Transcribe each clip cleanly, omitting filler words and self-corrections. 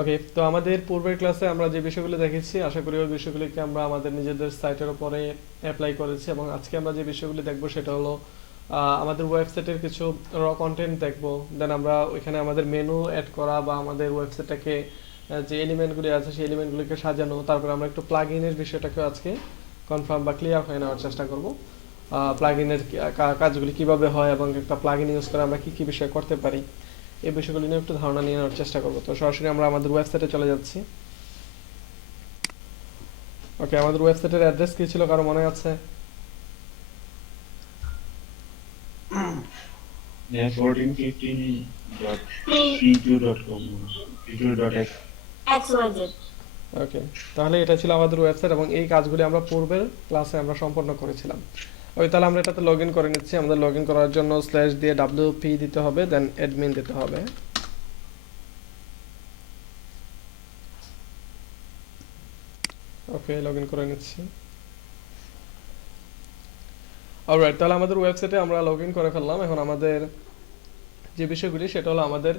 ওকে, তো আমাদের পূর্বের ক্লাসে আমরা যে বিষয়গুলো দেখেছি আশা করি ওই বিষয়গুলিকে আমরা আমাদের নিজেদের সাইটের উপরে অ্যাপ্লাই করেছি, এবং আজকে আমরা যে বিষয়গুলি দেখব সেটা হলো আমাদের ওয়েবসাইটের কিছু র কন্টেন্ট দেখব। দেন আমরা ওইখানে আমাদের মেনু অ্যাড করা বা আমাদের ওয়েবসাইটটাকে যে এলিমেন্টগুলি আছে সেই এলিমেন্টগুলিকে সাজানো, তারপর আমরা একটু প্লাগ ইনের বিষয়টাকে আজকে কনফার্ম বা ক্লিয়ার হয়ে নেওয়ার চেষ্টা করব। প্লাগ ইনের কাজগুলি কিভাবে হয় এবং একটা প্লাগ ইন ইউজ করে আমরা কি কি বিষয় করতে পারি এই বিষয়গুলো নিয়ে একটু ধারণা নিয়ে নেওয়ার চেষ্টা করবো। তো সরাসরি আমরা আমাদের ওয়েবসাইটে চলে যাচ্ছি। ওকে, আমাদের ওয়েবসাইটের অ্যাড্রেস কি ছিল কারো মনে আছে? Yeah, 1450.c2.com. c2.x. XYZ. ওকে, তাহলে এটা ছিল আমাদের ওয়েবসাইট এবং এই কাজগুলি আমরা পূর্বের ক্লাসে আমরা সম্পন্ন করেছিলাম। ওই, তাহলে আমরা এটাতে লগ ইন করে নিচ্ছি। আমাদের লগ ইন করার জন্য স্ল্যাশ দিয়ে WP দিতে হবে, দেন অ্যাডমিন দিতে হবে। ওকে, লগ ইন করে নিচ্ছি। অলরাইট, তাহলে আমাদের ওয়েবসাইটে আমরা লগ ইন করে ফেললাম। এখন আমাদের যে বিষয়গুলি সেটা হলো আমাদের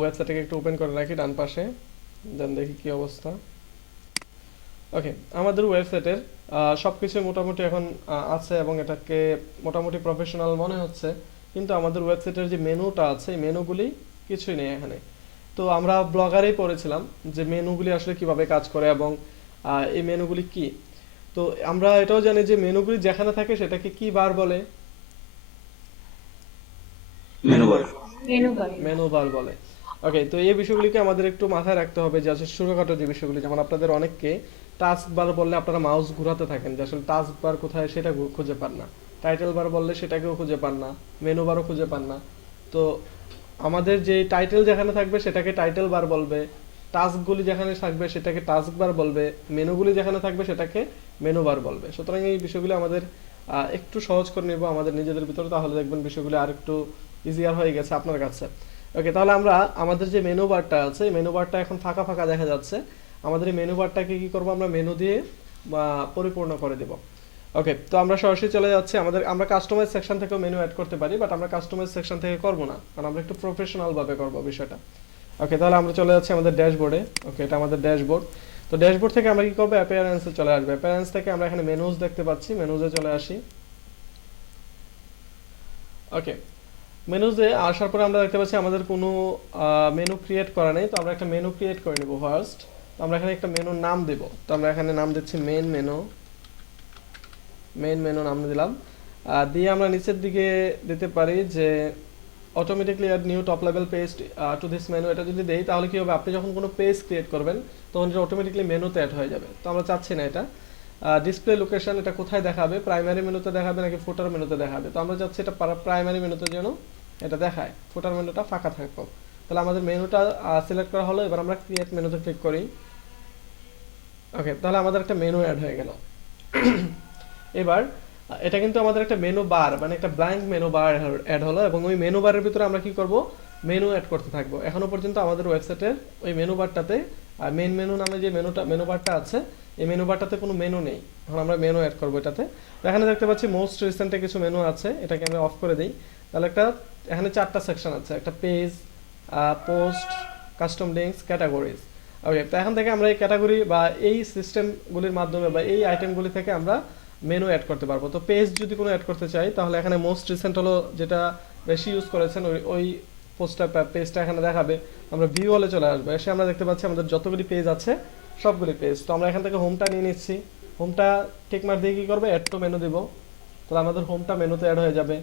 ওয়েবসাইটটাকে একটু ওপেন করে রাখি ডান পাশে, দেন দেখি কি অবস্থা। ওকে, আমাদের ওয়েবসাইটের সব কিছু মোটামুটি এখন আছে এবং এটাকে মোটামুটি প্রফেশনাল মনে হচ্ছে, কিন্তু আমাদের ওয়েবসাইটের যে মেনুটা আছে এই মেনুগুলি কিছুই নেই এখানে। তো আমরা ব্লগারেই পড়েছিলাম যে মেনুগুলি আসলে কিভাবে কাজ করে এবং এই মেনুগুলি কি। তো আমরা এটাও জানি যে মেনুগুলি যেখানে থাকে সেটাকে কি বার বলে? Menu bar. Menu bar. Menu bar বলে। ওকে, তো এই বিষয়গুলিকে আমাদের একটু মাথায় রাখতে হবে যে আসলে ছোটখাটো যে বিষয়গুলি, যেমন আপনাদের অনেককে টাস্ক বার বললে আপনারা মাউস ঘোরাতে থাকেন, যে আসলে টাস্ক বার কোথায় সেটা খুঁজে পান না। টাইটেল বার বললে সেটাকেও খুঁজে পান না, মেনু বারও খুঁজে পান না। তো আমাদের যে টাইটেল যেখানে থাকবে সেটাকে টাইটেল বার বলবে, টাস্কগুলি যেখানে থাকবে সেটাকে টাস্ক বার বলবে, মেনুগুলি যেখানে থাকবে সেটাকে মেনু বার বলবে। সুতরাং এই বিষয়গুলি আমাদের একটু সহজ করে নেব আমাদের নিজেদের ভিতরে, তাহলে দেখবেন বিষয়গুলি আর একটু ইজিয়ার হয়ে গেছে আপনার কাছে। ওকে, তাহলে আমরা আমাদের যে মেনু বারটা আছে মেনু বারটা এখন ফাঁকা ফাঁকা দেখা যাচ্ছে। আমাদের এই মেনু বারটাকে কি করব, আমরা মেনু দিয়ে পরিপূর্ণ করে দেব। ওকে, তো আমরা সরাসরি চলে যাচ্ছি আমরা কাস্টমাইজ সেকশন থেকেও মেনু অ্যাড করতে পারি, বাট আমরা কাস্টমাইজ সেকশন থেকে করব না, কারণ আমরা একটু প্রফেশনাল ভাবে করব বিষয়টা। ওকে, তাহলে আমরা চলে যাচ্ছি আমাদের ড্যাশবোর্ডে। ওকে, এটা আমাদের ড্যাশবোর্ড। তো ড্যাশবোর্ড থেকে আমরা কি করব, অ্যাপিয়ারেন্সে চলে আসবে। অ্যাপিয়ারেন্স থেকে আমরা এখানে মেনুজ দেখতে পাচ্ছি, মেনুজে চলে আসি। ওকে, মেনুজে আসার পরে আমরা দেখতে পাচ্ছি আমাদের কোনো মেনু ক্রিয়েট করা নেই, তো আমরা একটা মেনু ক্রিয়েট করে নেব ফার্স্ট। তো আমরা এখানে একটা মেনুর নাম দেব, তো আমরা এখানে নাম দিচ্ছি মেন মেনু। মেন মেনু নাম দিলাম। দিয়ে আমরা নিচের দিকে দিতে পারি যে automatically add new top level page to this menu. এটা যদি দেই তাহলে কি হবে, আপনি যখন কোনো পেজ ক্রিয়েট করবেন তখন এটা অটোমেটিকলি মেনুতে অ্যাড হয়ে যাবে। তো আমরা চাচ্ছি না এটা। ডিসপ্লে লোকেশন এটা কোথায় দেখাবে, প্রাইমারি মেনুতে দেখাবে নাকি ফুটার মেনুতে দেখাবে? তো আমরা চাচ্ছি এটা প্রাইমারি মেনুতে যেন এটা দেখায়, ফুটার মেনুটা ফাঁকা থাকবে। তাহলে আমাদের মেনুটা সিলেক্ট করা হলো। এবার আমরা ক্রিয়েট মেনুতে ক্লিক করি। ওকে, তাহলে আমাদের একটা মেনু অ্যাড হয়ে গেল। এবার এটা কিন্তু আমাদের একটা মেনু বার, মানে একটা ব্ল্যাঙ্ক মেনু বার অ্যাড হলো, এবং ওই মেনু বারের ভিতরে আমরা কি করব, মেনু অ্যাড করতে থাকবো। এখনো পর্যন্ত আমাদের ওয়েবসাইটের ওই মেনু বারটাতে মেন মেনু নামে যে মেনু বারটা আছে এই মেনু বারটাতে কোনো মেনু নেই। এখন আমরা মেনু অ্যাড করবো এটাতে। তো এখানে দেখতে পাচ্ছি মোস্ট রিসেন্টে কিছু মেনু আছে, এটাকে আমরা অফ করে দিই। তাহলে এখানে 4টা সেকশন আছে, একটা page, post, custom links, categories. Okay, তো এখান থেকে আমরা এই ক্যাটাগরি বা এই সিস্টেমগুলির মাধ্যমে বা এই আইটেমগুলি থেকে আমরা মেনু অ্যাড করতে পারবো। তো পেজ যদি কোনো অ্যাড করতে চাই তাহলে এখানে মোস্ট রিসেন্ট হলো যেটা বেশি ইউজ করেছেন ওই পোস্টটা পেজটা এখানে দেখাবে। আমরা ভিউ হলে চলে আসবো, এসে আমরা দেখতে পাচ্ছি আমাদের যতগুলি পেজ আছে সবগুলি পেজ। তো আমরা এখান থেকে হোমটা নিয়ে নিচ্ছি। হোমটা টিকমার্ক দিয়ে কি করবে, অ্যাড টু মেনু দিব। তাহলে আমাদের হোমটা মেনুতে অ্যাড হয়ে যাবে।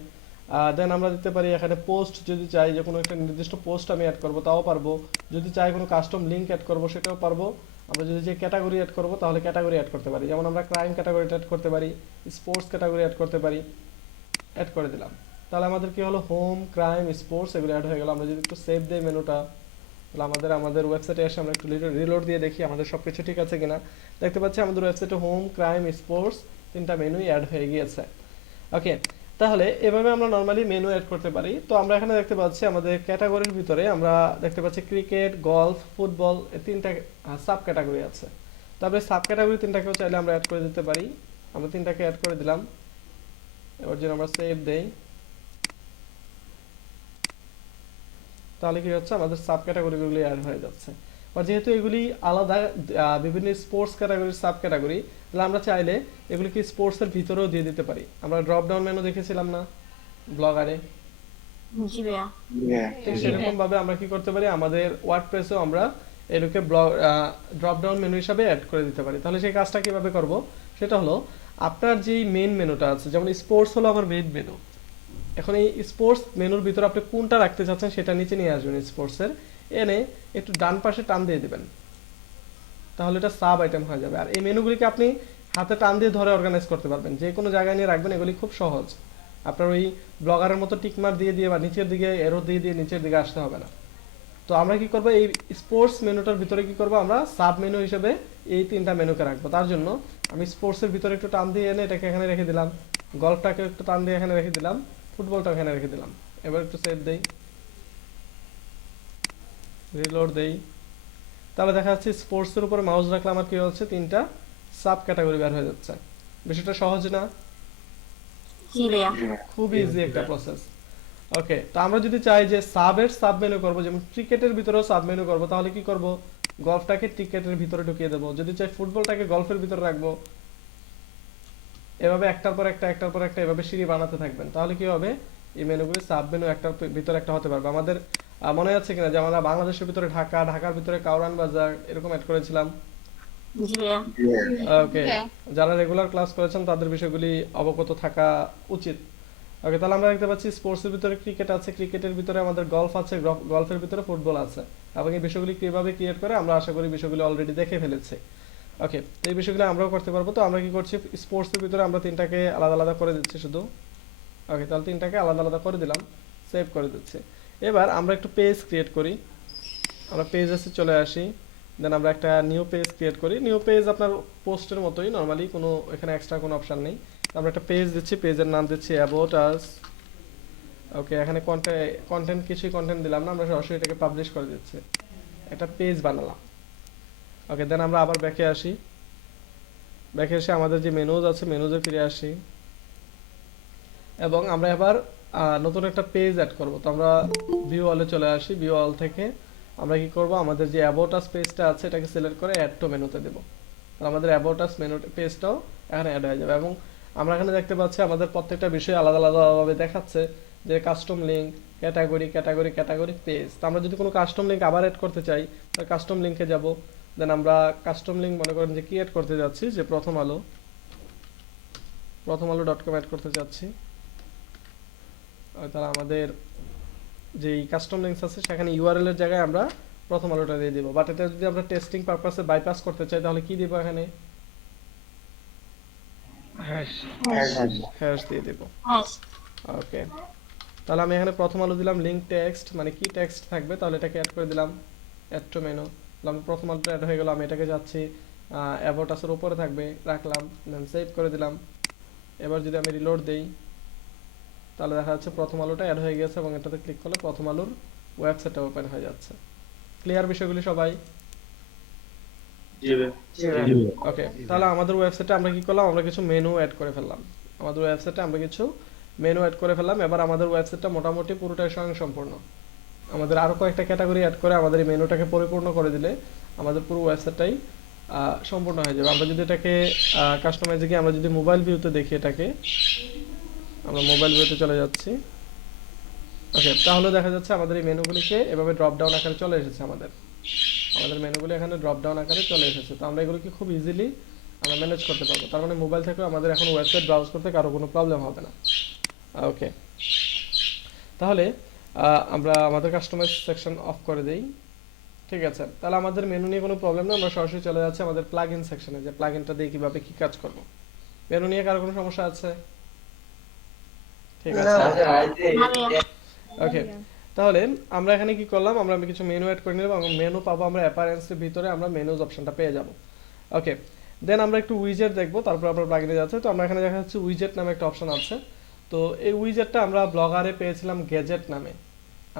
দেন আমরা দিতে পারি এখানে পোস্ট, যদি চাই যে কোনো একটা নির্দিষ্ট পোস্ট আমি অ্যাড করবো তাও পারবো। যদি চাই কোনো কাস্টম লিঙ্ক অ্যাড করবো সেটাও পারবো। আমরা যদি যে ক্যাটাগরি অ্যাড করবো তাহলে ক্যাটাগরি অ্যাড করতে পারি, যেমন আমরা ক্রাইম ক্যাটাগরি অ্যাড করতে পারি, স্পোর্টস ক্যাটাগরি অ্যাড করতে পারি। অ্যাড করে দিলাম। তাহলে আমাদের কি হলো, হোম, ক্রাইম, স্পোর্টস এগুলো অ্যাড হয়ে গেল। আমরা যদি একটু সেভ দেই মেনুটা, তাহলে আমাদের ওয়েবসাইটে এসে আমরা একটু রিলোড দিয়ে দেখি আমাদের সব কিছু ঠিক আছে কিনা। দেখতে পাচ্ছি আমাদের ওয়েবসাইটে হোম, ক্রাইম, স্পোর্টস 3টা মেনুই অ্যাড হয়ে গিয়েছে। ওকে, তাহলে এভাবে আমরা নর্মালি মেনু অ্যাড করতে পারি। তো আমরা এখানে দেখতে পাচ্ছি আমাদের ক্যাটাগরির ভিতরে আমরা দেখতে পাচ্ছি ক্রিকেট, গলফ, ফুটবল, এই 3টা সাব ক্যাটাগরি আছে। তারপরে সাব ক্যাটাগরি 3টাকেও চাইলে আমরা অ্যাড করে দিতে পারি। আমরা 3টাকে অ্যাড করে দিলাম। এবার যদি আমরা সেভ দেই তাহলে কি হচ্ছে, আমাদের সাব ক্যাটাগরিগুলো অ্যাড হয়ে যাচ্ছে। আর যেহেতু এগুলি আলাদা বিভিন্ন স্পোর্টস ক্যাটাগরি সাব ক্যাটাগরি, তাহলে আমরা চাইলে এগুলিকে স্পোর্টসের ভিতরেও দিয়ে দিতে পারি। আমরা ড্রপ ডাউন মেনু দেখেছিলাম না ব্লগারে, জি ভাইয়া। ঠিক সেরকম ভাবে আমরা কি করতে পারি, আমাদের ওয়ার্ডপ্রেসেও আমরা এগুলোকে ড্রপ ডাউন মেনু হিসাবে অ্যাড করে দিতে পারি। তাহলে সেই কাজটা কিভাবে করব, সেটা হলো আপনার যেই মেইন মেনুটা আছে, যেমন স্পোর্টস হলো আমার মেইন মেনু, এখন এই স্পোর্টস মেনুর ভিতরে আপনি কোনটা রাখতে চাচ্ছেন সেটা নিচে নিয়ে আসবেন স্পোর্টসের, এনে একটু ডান পাশে টান দিয়ে দিবেন, তাহলে এটা সাব আইটেম হয়ে যাবে। আর এই মেনুগুলিকে আপনি হাতে টান দিয়ে ধরে অর্গানাইজ করতে পারবেন, যে কোনো জায়গায় নিয়ে রাখবেন, এগুলি খুব সহজ। আপনার ওই ব্লগারের মতো টিকমার দিয়ে দিয়ে বা নিচের দিকে এরো দিয়ে দিয়ে নিচের দিকে আসতে হবে না। তো আমরা কি করব, এই স্পোর্টস মেনুটার ভিতরে কি করব, আমরা সাব মেনু হিসেবে এই তিনটা মেনুকে রাখবো। তার জন্য আমি স্পোর্টসের ভিতরে একটু টান দিয়ে এনে এটাকে এখানে রেখে দিলাম, গলফটাকে একটু টান দিয়ে এখানে রেখে দিলাম, ফুটবলটা এখানে রেখে দিলাম। এবার একটু সেভ দেই, রিলোড দেই, তাহলে দেখা যাচ্ছে স্পোর্টসের উপরে মাউস রাখলে আমার কি হচ্ছে, তিনটা সাব ক্যাটাগরি বের হয়ে যাচ্ছে। বিষয়টা সহজ না? জি ভাইয়া। খুব ইজি একটা প্রসেস। ওকে, তো আমরা যদি চাই যে সাবের সাব মেনু করবো, যেমন ক্রিকেটের ভিতরেও সাব মেনু করবো, তাহলে কি করব, গলফটাকে ক্রিকেটের ভিতরে ঢুকিয়ে দেবো। যদি চাই ফুটবলটাকে গলফের ভিতরে রাখবো, এভাবে একটার পর একটা একটার পর একটা এভাবে সিঁড়ি বানাতে থাকবেন, তাহলে কি হবে, এই মেনুগুলি সাব মেনু একটার ভিতরে একটা হতে পারবে। আমাদের মনে আছে কিনা যে আমরা বাংলাদেশের ভিতরে ঢাকা, ঢাকার ভিতরে কাউরান বাজার এরকম অ্যাড করেছিলাম। জি ভাইয়া। ওকে, যারা রেগুলার ক্লাস করেছেন তাদের বিষয়গুলি অবগত থাকা উচিত। ওকে, তাহলে আমরা দেখতে পাচ্ছি স্পোর্টসের ভিতরে ক্রিকেট আছে, ক্রিকেটের ভিতরে আমাদের গলফ আছে, গলফের ভিতরে ফুটবল আছে, এবং এই বিষয়গুলি কিভাবে ক্রিয়েট করে আমরা আশা করি বিষয়গুলি অলরেডি দেখে ফেলেছি। ওকে, তো এই বিষয়গুলো আমরাও করতে পারবো। তো আমরা কি করছি, স্পোর্টসের ভিতরে আমরা তিনটাকে আলাদা আলাদা করে দিচ্ছি শুধু। ওকে, তাহলে তিনটাকে আলাদা আলাদা করে দিলাম, সেভ করে দিচ্ছি। এবার আমরা একটু পেজ ক্রিয়েট করি, আমরা পেজেসে চলে আসি, দেন আমরা একটা নিউ পেজ ক্রিয়েট করি। নিউ পেজ আপনার পোস্টের মতোই নরমালি, কোনো এখানে এক্সট্রা কোনো অপশন নেই। আমরা একটা পেজ দিচ্ছি, পেজের নাম দিচ্ছি অ্যাবাউট আস। ওকে, এখানে কন্টেন্ট কিছুই কন্টেন্ট দিলাম না, আমরা সরাসরি এটাকে পাবলিশ করে দিচ্ছি, একটা পেজ বানালাম। ওকে, দেন আমরা আবার ব্যাকে আসি, ব্যাকে এসে আমাদের যে মেনুজ আছে মেনুজে ফিরে আসি, এবং আমরা এবার নতুন একটা পেজ অ্যাড করব। তো আমরা ভিউ অলে চলে আসি, ভিউ অল থেকে আমরা কি করব, আমাদের যে অ্যাবাউট আস পেজটা আছে এটাকে সিলেক্ট করে অ্যাড টু মেনুতে দেব, আর আমাদের অ্যাবাউট আস মেনু পেজটাও এখানে অ্যাড হয়ে যাবে। এবং আমরা এখানে দেখতে পাচ্ছি আমাদের প্রত্যেকটা বিষয় আলাদা আলাদাভাবে দেখাচ্ছে, যে custom link, category, category, category, page. তো আমরা যদি কোনো কাস্টম লিঙ্ক আবার অ্যাড করতে চাই, তাহলে কাস্টম লিঙ্কে যাব, দেন আমরা কাস্টম লিঙ্ক মনে করেন যে ক্রিয়েট করতে যাচ্ছি, যে প্রথম আলো .com অ্যাড করতে চাচ্ছি। তাহলে আমাদের যেই কাস্টম লিঙ্কস আছে সেখানে ইউআরএল এর জায়গায় আমরা প্রথম আলোটা দিয়ে দিব। বাট এটা যদি আমরা টেস্টিং পারপাসে বাইপাস করতে চাই, তাহলে কি দিব, এখানে হ্যাশ দিয়ে দিব। ওকে, তাহলে আমি এখানে প্রথম আলো দিলাম, লিঙ্ক টেক্সট মানে কি টেক্সট থাকবে, তাহলে এটাকে অ্যাড করে দিলাম, অ্যাড টু মেনু। আমি প্রথম আলোটা অ্যাড হয়ে গেল, আমি এটাকে যাচ্ছি অ্যাবাউট আসের উপরে থাকবে, রাখলাম, দেন সেভ করে দিলাম। এবার যদি আমি রিলোড দেই, তাহলে দেখা যাচ্ছে প্রথম আলোটা অ্যাড হয়ে গেছে, এবং এটাতে ক্লিক করলে প্রথম আলোর ওয়েবসাইটটা ওপেন হয়ে যাচ্ছে। ক্লিয়ার বিষয়গুলি সবাই? ওকে, তাহলে আমাদের ওয়েবসাইটে আমরা কি করলাম, আমরা কিছু মেনু অ্যাড করে ফেললাম, আমাদের ওয়েবসাইটে আমরা কিছু মেনু অ্যাড করে ফেললাম। এবার আমাদের ওয়েবসাইটটা মোটামুটি পুরোটাই স্বয়ংসম্পূর্ণ। আমাদের আরো কয়েকটা ক্যাটাগরি অ্যাড করে আমাদের এই মেনুটাকে পরিপূর্ণ করে দিলে আমাদের পুরো ওয়েবসাইটটাই সম্পূর্ণ হয়ে যাবে। আমরা যদি এটাকে কাস্টমাইজে গিয়ে আমরা যদি মোবাইল ভিউতে দেখি, এটাকে আমরা মোবাইল ভিউতে চলে যাচ্ছি। ওকে, তাহলে দেখা যাচ্ছে আমাদের এই মেনুগুলিকে এভাবে ড্রপ ডাউন আকারে চলে এসেছে, আমাদের মেনুগুলি এখানে ড্রপ ডাউন আকারে চলে এসেছে। তো আমরা এগুলোকে খুব ইজিলি আমরা ম্যানেজ করতে পারবো, তার মানে মোবাইল থেকেও আমাদের এখন ওয়েবসাইট ব্রাউজ করতে কারো কোনো প্রবলেম হবে না। ওকে, তাহলে আমরা আমাদের কাস্টমাইজ সেকশন অফ করে দেই। ঠিক আছে, তাহলে আমাদের মেনু নিয়ে কোনো প্রবলেম নেই, আমরা সরাসরি চলে যাচ্ছি আমাদের প্লাগইন সেকশনে, যে প্লাগইনটা দিয়ে কিভাবে কি কাজ করব। মেনু নিয়ে কারো কোনো সমস্যা আছে? ঠিক আছে, ওকে, তাহলে আমরা এখানে কি করলাম, আমরা কিছু মেনু অ্যাড করে নিলাম, এবং মেনু পাবো আমরা অ্যাপারেন্সের ভিতরে, আমরা মেনুজ অপশনটা পেয়ে যাব। ওকে, দেন আমরা একটু উইজেট দেখবো, তারপর আমরা প্লাগইনে যাচ্ছে। তো আমরা এখানে দেখা যাচ্ছে উইজেট নামে একটা অপশন আছে। তো এই উইজেটটা আমরা ব্লগারে পেয়েছিলাম গ্যাজেট নামে।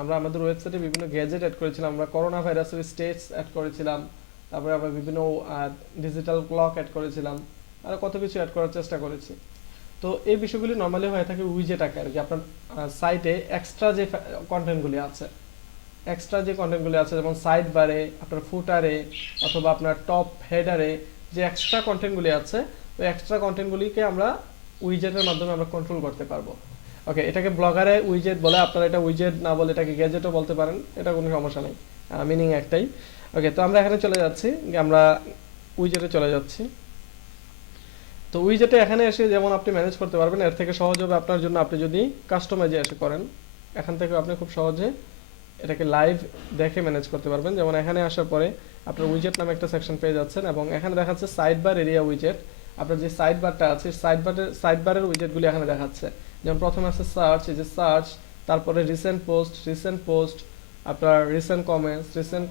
আমরা আমাদের ওয়েবসাইটে বিভিন্ন গ্যাজেট অ্যাড করেছিলাম, আমরা করোনা ভাইরাসের স্টেটস অ্যাড করেছিলাম, তারপরে আমরা বিভিন্ন ডিজিটাল ক্লক অ্যাড করেছিলাম, আর কত কিছু অ্যাড করার চেষ্টা করেছি। তো এই বিষয়গুলি নর্মালি হয়ে থাকে উইজেট আকারে, যে আপনার সাইটে এক্সট্রা যে কন্টেন্টগুলি আছে, এক্সট্রা যে কন্টেন্টগুলি আছে যেমন সাইড বারে, আপনার ফুটারে অথবা আপনার টপ হেডারে যে এক্সট্রা কন্টেন্টগুলি আছে, ওই এক্সট্রা কন্টেন্টগুলিকে আমরা উইজেটের মাধ্যমে আমরা কন্ট্রোল করতে পারবো। ওকে, এটাকে ব্লগারে উইজেট বলে, আপনারা এটা উইজেট না বলে এটাকে গ্যাজেটও বলতে পারেন, এটা কোনো সমস্যা নেই, মিনিং একটাই। ওকে, তো আমরা এখানে চলে যাচ্ছি, আমরা উইজেটে চলে যাচ্ছি। তো উইজেটে এখানে এসে যেমন আপনি ম্যানেজ করতে পারবেন, এর থেকে সহজ হবে আপনার জন্য আপনি যদি কাস্টমাইজে এসে করেন। এখান থেকে আপনি খুব সহজে এটাকে লাইভ দেখে ম্যানেজ করতে পারবেন। যেমন এখানে আসার পরে আপনার উইজেট নামে একটা সেকশন পেয়ে যাচ্ছেন এবং এখানে দেখাচ্ছে সাইড বার এরিয়া উইজেট। আপনার যে সাইড বারটা আছে সাইড বারের উইজেটগুলি এখানে দেখাচ্ছে। যেমন প্রথমে আছে সার্চ, এই যে সার্চ, তারপরে রিসেন্ট পোস্ট, আপনার রিসেন্ট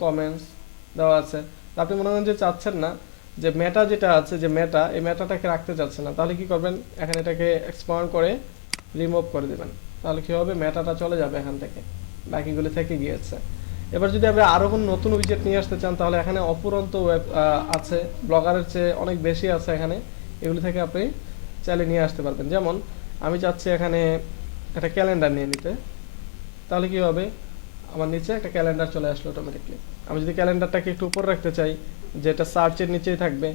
কমেন্টস দেওয়া আছে। তো আপনি মনে করেন যে চাচ্ছেন না যে মেটা যেটা আছে, যে মেটা, এই মেটাটাকে রাখতে চাচ্ছেন না, তাহলে কি করবেন, এখানে এটাকে এক্সপান্ড করে রিমুভ করে দিবেন। তাহলে কি হবে, মেটাটা চলে যাবে এখান থেকে, বাকিগুলি থেকে গিয়েছে। এবার যদি আপনি আরো কোনো নতুন উইজেট নিয়ে আসতে চান, তাহলে এখানে অপুরন্ত ওয়েব আছে, ব্লগারের চেয়ে অনেক বেশি আছে এখানে, এগুলি থেকে আপনি চাইলে নিয়ে আসতে পারবেন। যেমন আমি চাচ্ছি এখানে একটা ক্যালেন্ডার নিয়ে নিতে, তাহলে কি হবে, আমার নিচে একটা ক্যালেন্ডার চলে আসলো অটোমেটিকলি। আমি যদি ক্যালেন্ডারটাকে একটু উপর রাখতে চাই, যেটা সার্চের নিচেই থাকবে,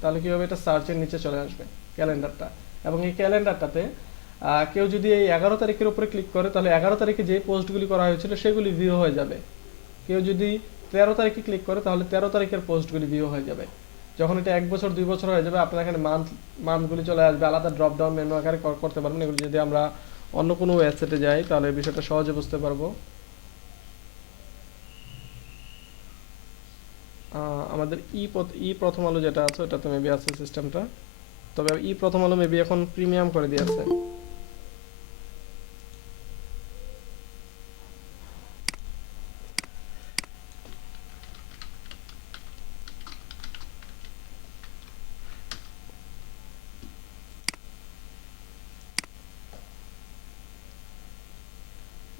তাহলে কি হবে, এটা সার্চের নিচে চলে আসবে ক্যালেন্ডারটা। এবং এই ক্যালেন্ডারটাতে কেউ যদি এই 11 তারিখের উপরে ক্লিক করে, তাহলে 11 তারিখে যে পোস্টগুলি করা হয়েছিল সেগুলি ভিউ হয়ে যাবে। কেউ যদি 13 তারিখে ক্লিক করে, তাহলে 13 তারিখের পোস্টগুলি ভিউ হয়ে যাবে। যখন এটা 1 বছর 2 বছর হয়ে যাবে, আপনার এখানে মান্থগুলি চলে আসবে, আলাদা ড্রপ ডাউন মেনু আকারে করতে পারবেন। এগুলো যদি আমরা অন্য কোনো ওয়েবসাইটে যাই, তাহলে এই বিষয়টা সহজে বুঝতে পারবো। আমাদের প্রথম আলো যেটা আছে, ওটাতে মেবি আছে সিস্টেমটা, তবে প্রথম আলো মেবি এখন প্রিমিয়াম করে দিয়েছে।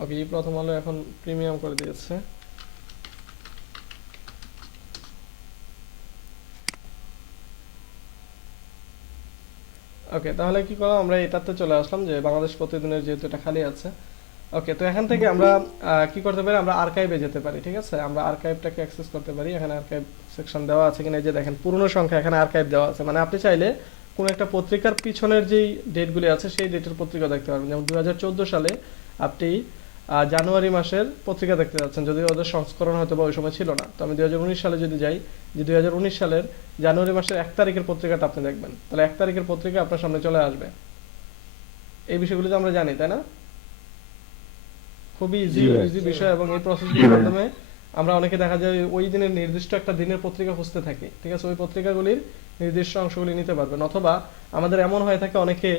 ওকে, প্রথম আলো এখন প্রিমিয়াম করে দিয়েছে। ওকে, তাহলে কি করলাম, আমরা এটাতে চলে আসলাম যে বাংলাদেশ প্রতিদিনের, যেহেতু এটা খালি আছে। ওকে, তো এখান থেকে আমরা কি করতে পারি, আমরা আর্কাইভে যেতে পারি। ঠিক আছে, আমরা আর্কাইভটাকে অ্যাক্সেস করতে পারি। এখানে আর্কাইভ সেকশন দেওয়া আছে কিনা, এই যে দেখেন পুরনো সংখ্যা এখানে আর্কাইভ দেওয়া আছে। মানে আপনি চাইলে কোনো একটা পত্রিকার পিছনের যেই ডেটগুলি আছে সেই ডেটের পত্রিকা দেখতে পারবেন। যেমন 2014 সালে আপনি জানুয়ারি মাসের পত্রিকা দেখতে যাচ্ছেন, যদিও ওদের সংস্করণ হয়তো বা ওই সময় ছিল না। তো আমি 2019 সালে যদি যাই, যে 2019 সালের জানুয়ারি মাসের 1 তারিখের পত্রিকাটা আপনি দেখবেন, তাহলে 1 তারিখের পত্রিকা আপনার সামনে চলে আসবে। এই বিষয়গুলো তো আমরা জানি, তাই না? খুবই ইজি বিষয়, এবং এই প্রসেসগুলোর মাধ্যমে আমরা অনেকে দেখা যায় ওই দিনের নির্দিষ্ট একটা দিনের পত্রিকা খুঁজতে থাকি। ঠিক আছে, ওই পত্রিকাগুলির নির্দিষ্ট অংশগুলি নিতে পারবেন। অথবা আমাদের এমন হয়ে থাকে অনেকে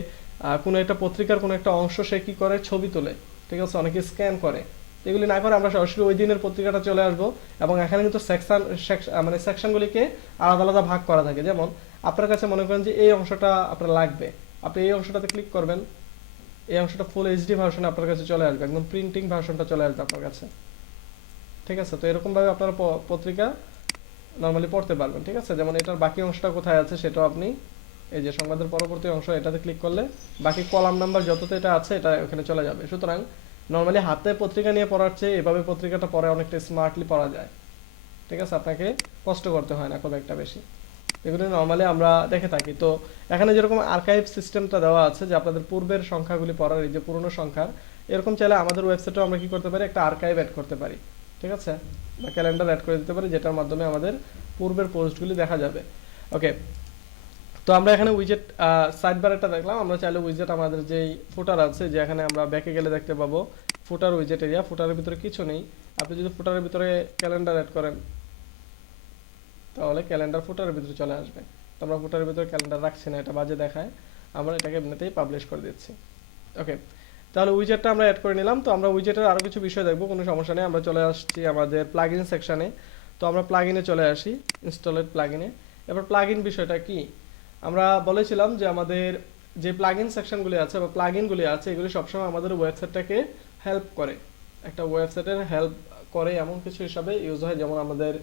কোনো একটা পত্রিকার কোনো একটা অংশ সে কি করে, ছবি তোলে। ঠিক আছে, অনেকে স্ক্যান করে। এগুলি না করে আমরা সরাসরি ওই দিনের পত্রিকাটা চলে আসবো, এবং এখানে কিন্তু মানে সেকশনগুলিকে আলাদা আলাদা ভাগ করা থাকে। যেমন আপনার কাছে মনে করেন যে এই অংশটা আপনার লাগবে, আপনি এই অংশটাতে ক্লিক করবেন, এই অংশটা ফুল এইচডি ভার্সনে আপনার কাছে চলে আসবে, একদম প্রিন্টিং ভার্সনটা চলে আসবে আপনার কাছে। ঠিক আছে, তো এরকম ভাবে আপনারা পত্রিকা নরমালি পড়তে পারবেন। ঠিক আছে, যেমন এটার বাকি অংশটা কোথায় আছে সেটাও আপনি এই যে সংবাদের পরবর্তী অংশ, এটাতে ক্লিক করলে বাকি কলাম নাম্বার যতটা এটা আছে এটা ওখানে চলে যাবে। সুতরাং নরমালি হাতে পত্রিকা নিয়ে পড়ার চেয়ে এভাবে পত্রিকাটা পড়ে অনেকটা স্মার্টলি পড়া যায়। ঠিক আছে, আপনাকে কষ্ট করতে হয় না খুব একটা বেশি। এগুলো নরমালি আমরা দেখে থাকি। তো এখানে যেরকম আর্কাইভ সিস্টেমটা দেওয়া আছে, যে আপনাদের পূর্বের সংখ্যাগুলি পড়ার, এই যে পুরনো সংখ্যার, এরকম চাইলে আমাদের ওয়েবসাইটেও আমরা কি করতে পারি, একটা আর্কাইভ অ্যাড করতে পারি। ঠিক আছে, বা ক্যালেন্ডার অ্যাড করে দিতে পারি, যেটার মাধ্যমে আমাদের পূর্বের পোস্টগুলি দেখা যাবে। ওকে, তো আমরা এখানে উইজেট সাইড বারটা দেখলাম। আমরা চাইলে উইজেট আমাদের যেই ফুটার আছে, যে এখানে আমরা ব্যাকে গেলে দেখতে পাবো ফুটার উইজেট এরিয়া, ফুটারের ভিতরে কিছু নেই। আপনি যদি ফুটারের ভিতরে ক্যালেন্ডার অ্যাড করেন, তাহলে ক্যালেন্ডার ফুটারের ভিতরে চলে আসবে। তো আমরা ফুটারের ভিতরে ক্যালেন্ডার রাখছি না, এটা বাজে দেখায়, আমরা এটাকে এমনিতেই পাবলিশ করে দিচ্ছি। ওকে, তাহলে উইজেটটা আমরা অ্যাড করে নিলাম। তো আমরা উইজেটের আরও কিছু বিষয় দেখবো, কোনো সমস্যা নেই। আমরা চলে আসছি আমাদের প্লাগইন সেকশনে। তো আমরা প্লাগইনে চলে আসি, ইনস্টলেড প্লাগইনে। এবার প্লাগইন বিষয়টা কি, আমরা বলেছিলাম যে আমাদের যে প্লাগইন সেকশনগুলি আছে বা প্লাগইনগুলি আছে, এগুলি সবসময় আমাদের ওয়েবসাইটটাকে হেল্প করে, একটা ওয়েবসাইটের হেল্প করে এমন কিছু হিসাবে ইউজ হয়। যেমন আমাদের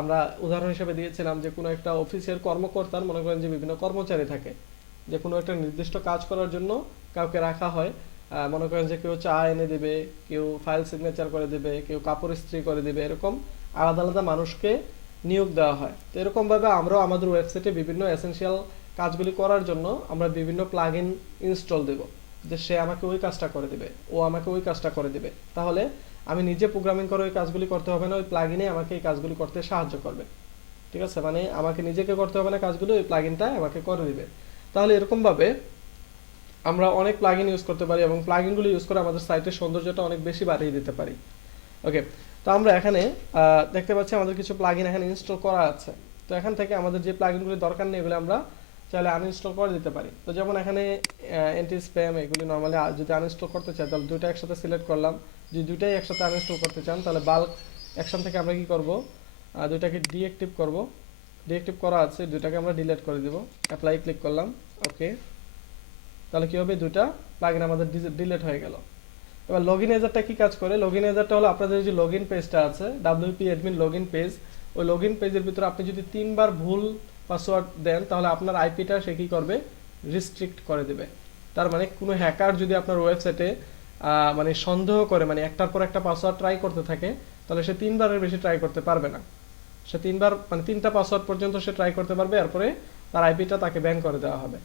আমরা উদাহরণ হিসেবে দিয়েছিলাম যে কোনো একটা অফিসের কর্মকর্তার, মনে করেন যে বিভিন্ন কর্মচারী থাকে, যে কোনো একটা নির্দিষ্ট কাজ করার জন্য কাউকে রাখা হয়, মনে করেন যে কেউ চা এনে দেবে, কেউ ফাইল সিগনেচার করে দেবে, কেউ কাপড় ইস্ত্রি করে দেবে, এরকম আলাদা আলাদা মানুষকে নিয়োগ দেওয়া হয়। তো এরকম ভাবে আমরাও আমাদের ওয়েবসাইটে বিভিন্ন এসেনশিয়াল কাজগুলি করার জন্য আমরা বিভিন্ন প্লাগইন ইনস্টল দেব, যে সে আমাকে ওই কাজটা করে দিবে, ও আমাকে ওই কাজটা করে দিবে। তাহলে আমি নিজে প্রোগ্রামিং করে ওই কাজগুলি করতে হবে না, ওই প্লাগইনে আমাকে এই কাজগুলি করতে সাহায্য করবে। ঠিক আছে, মানে আমাকে নিজেকে করতে হবে না কাজগুলো, ওই প্লাগইনটা আমাকে করে দিবে। তাহলে এরকম ভাবে আমরা অনেক প্লাগইন ইউজ করতে পারি এবং প্লাগইনগুলো ইউজ করে আমাদের সাইটের সৌন্দর্যটা অনেক বেশি বাড়িয়ে দিতে পারি। ওকে, তো আমরা এখানে দেখতে পাচ্ছি আমাদের কিছু প্লাগইন এখানে ইনস্টল করা আছে। তো এখান থেকে আমাদের যে প্লাগইনগুলি দরকার নেই এগুলো আমরা চাইলে আনইনস্টল করে দিতে পারি। তো যেমন এখানে অ্যান্টি স্প্যাম এগুলি নরমালি যদি আনইনস্টল করতে চাই তাহলে দুইটা একসাথে সিলেক্ট করলাম। যদি দুইটাই একসাথে আনইনস্টল করতে চান তাহলে বাল্ক অ্যাকশন থেকে আমরা কি করব, দুইটাকে ডিঅ্যাক্টিভ করব। ডিঅ্যাক্টিভ করা আছে, দুইটাকে আমরা ডিলিট করে দিব। অ্যাপ্লাই ক্লিক করলাম, ওকে। তাহলে কি হবে, দুইটা প্লাগইন আমাদের ডিলিট হয়ে গেল। এবার লগইন এজারটা কি কাজ করে? লগইন এজারটা হলো আপনাদের যে লগইন পেজটা আছে, WP অ্যাডমিন লগইন পেজ, ওই লগইন পেজের ভিতরে আপনি যদি 3 বার ভুল পাসওয়ার্ড দেন তাহলে আপনার আইপিটা সে কি করবে, রিস্ট্রিক্ট করে দেবে। তার মানে কোনো হ্যাকার যদি আপনার ওয়েবসাইটে মানে সন্দেহ করে, মানে একটার পর একটা পাসওয়ার্ড ট্রাই করতে থাকে, তাহলে সে 3 বারের বেশি ট্রাই করতে পারবে না। সে 3 বার মানে 3টা পাসওয়ার্ড পর্যন্ত সে ট্রাই করতে পারবে, এরপরে তার আইপিটা তাকে ব্যান করে দেওয়া হবে।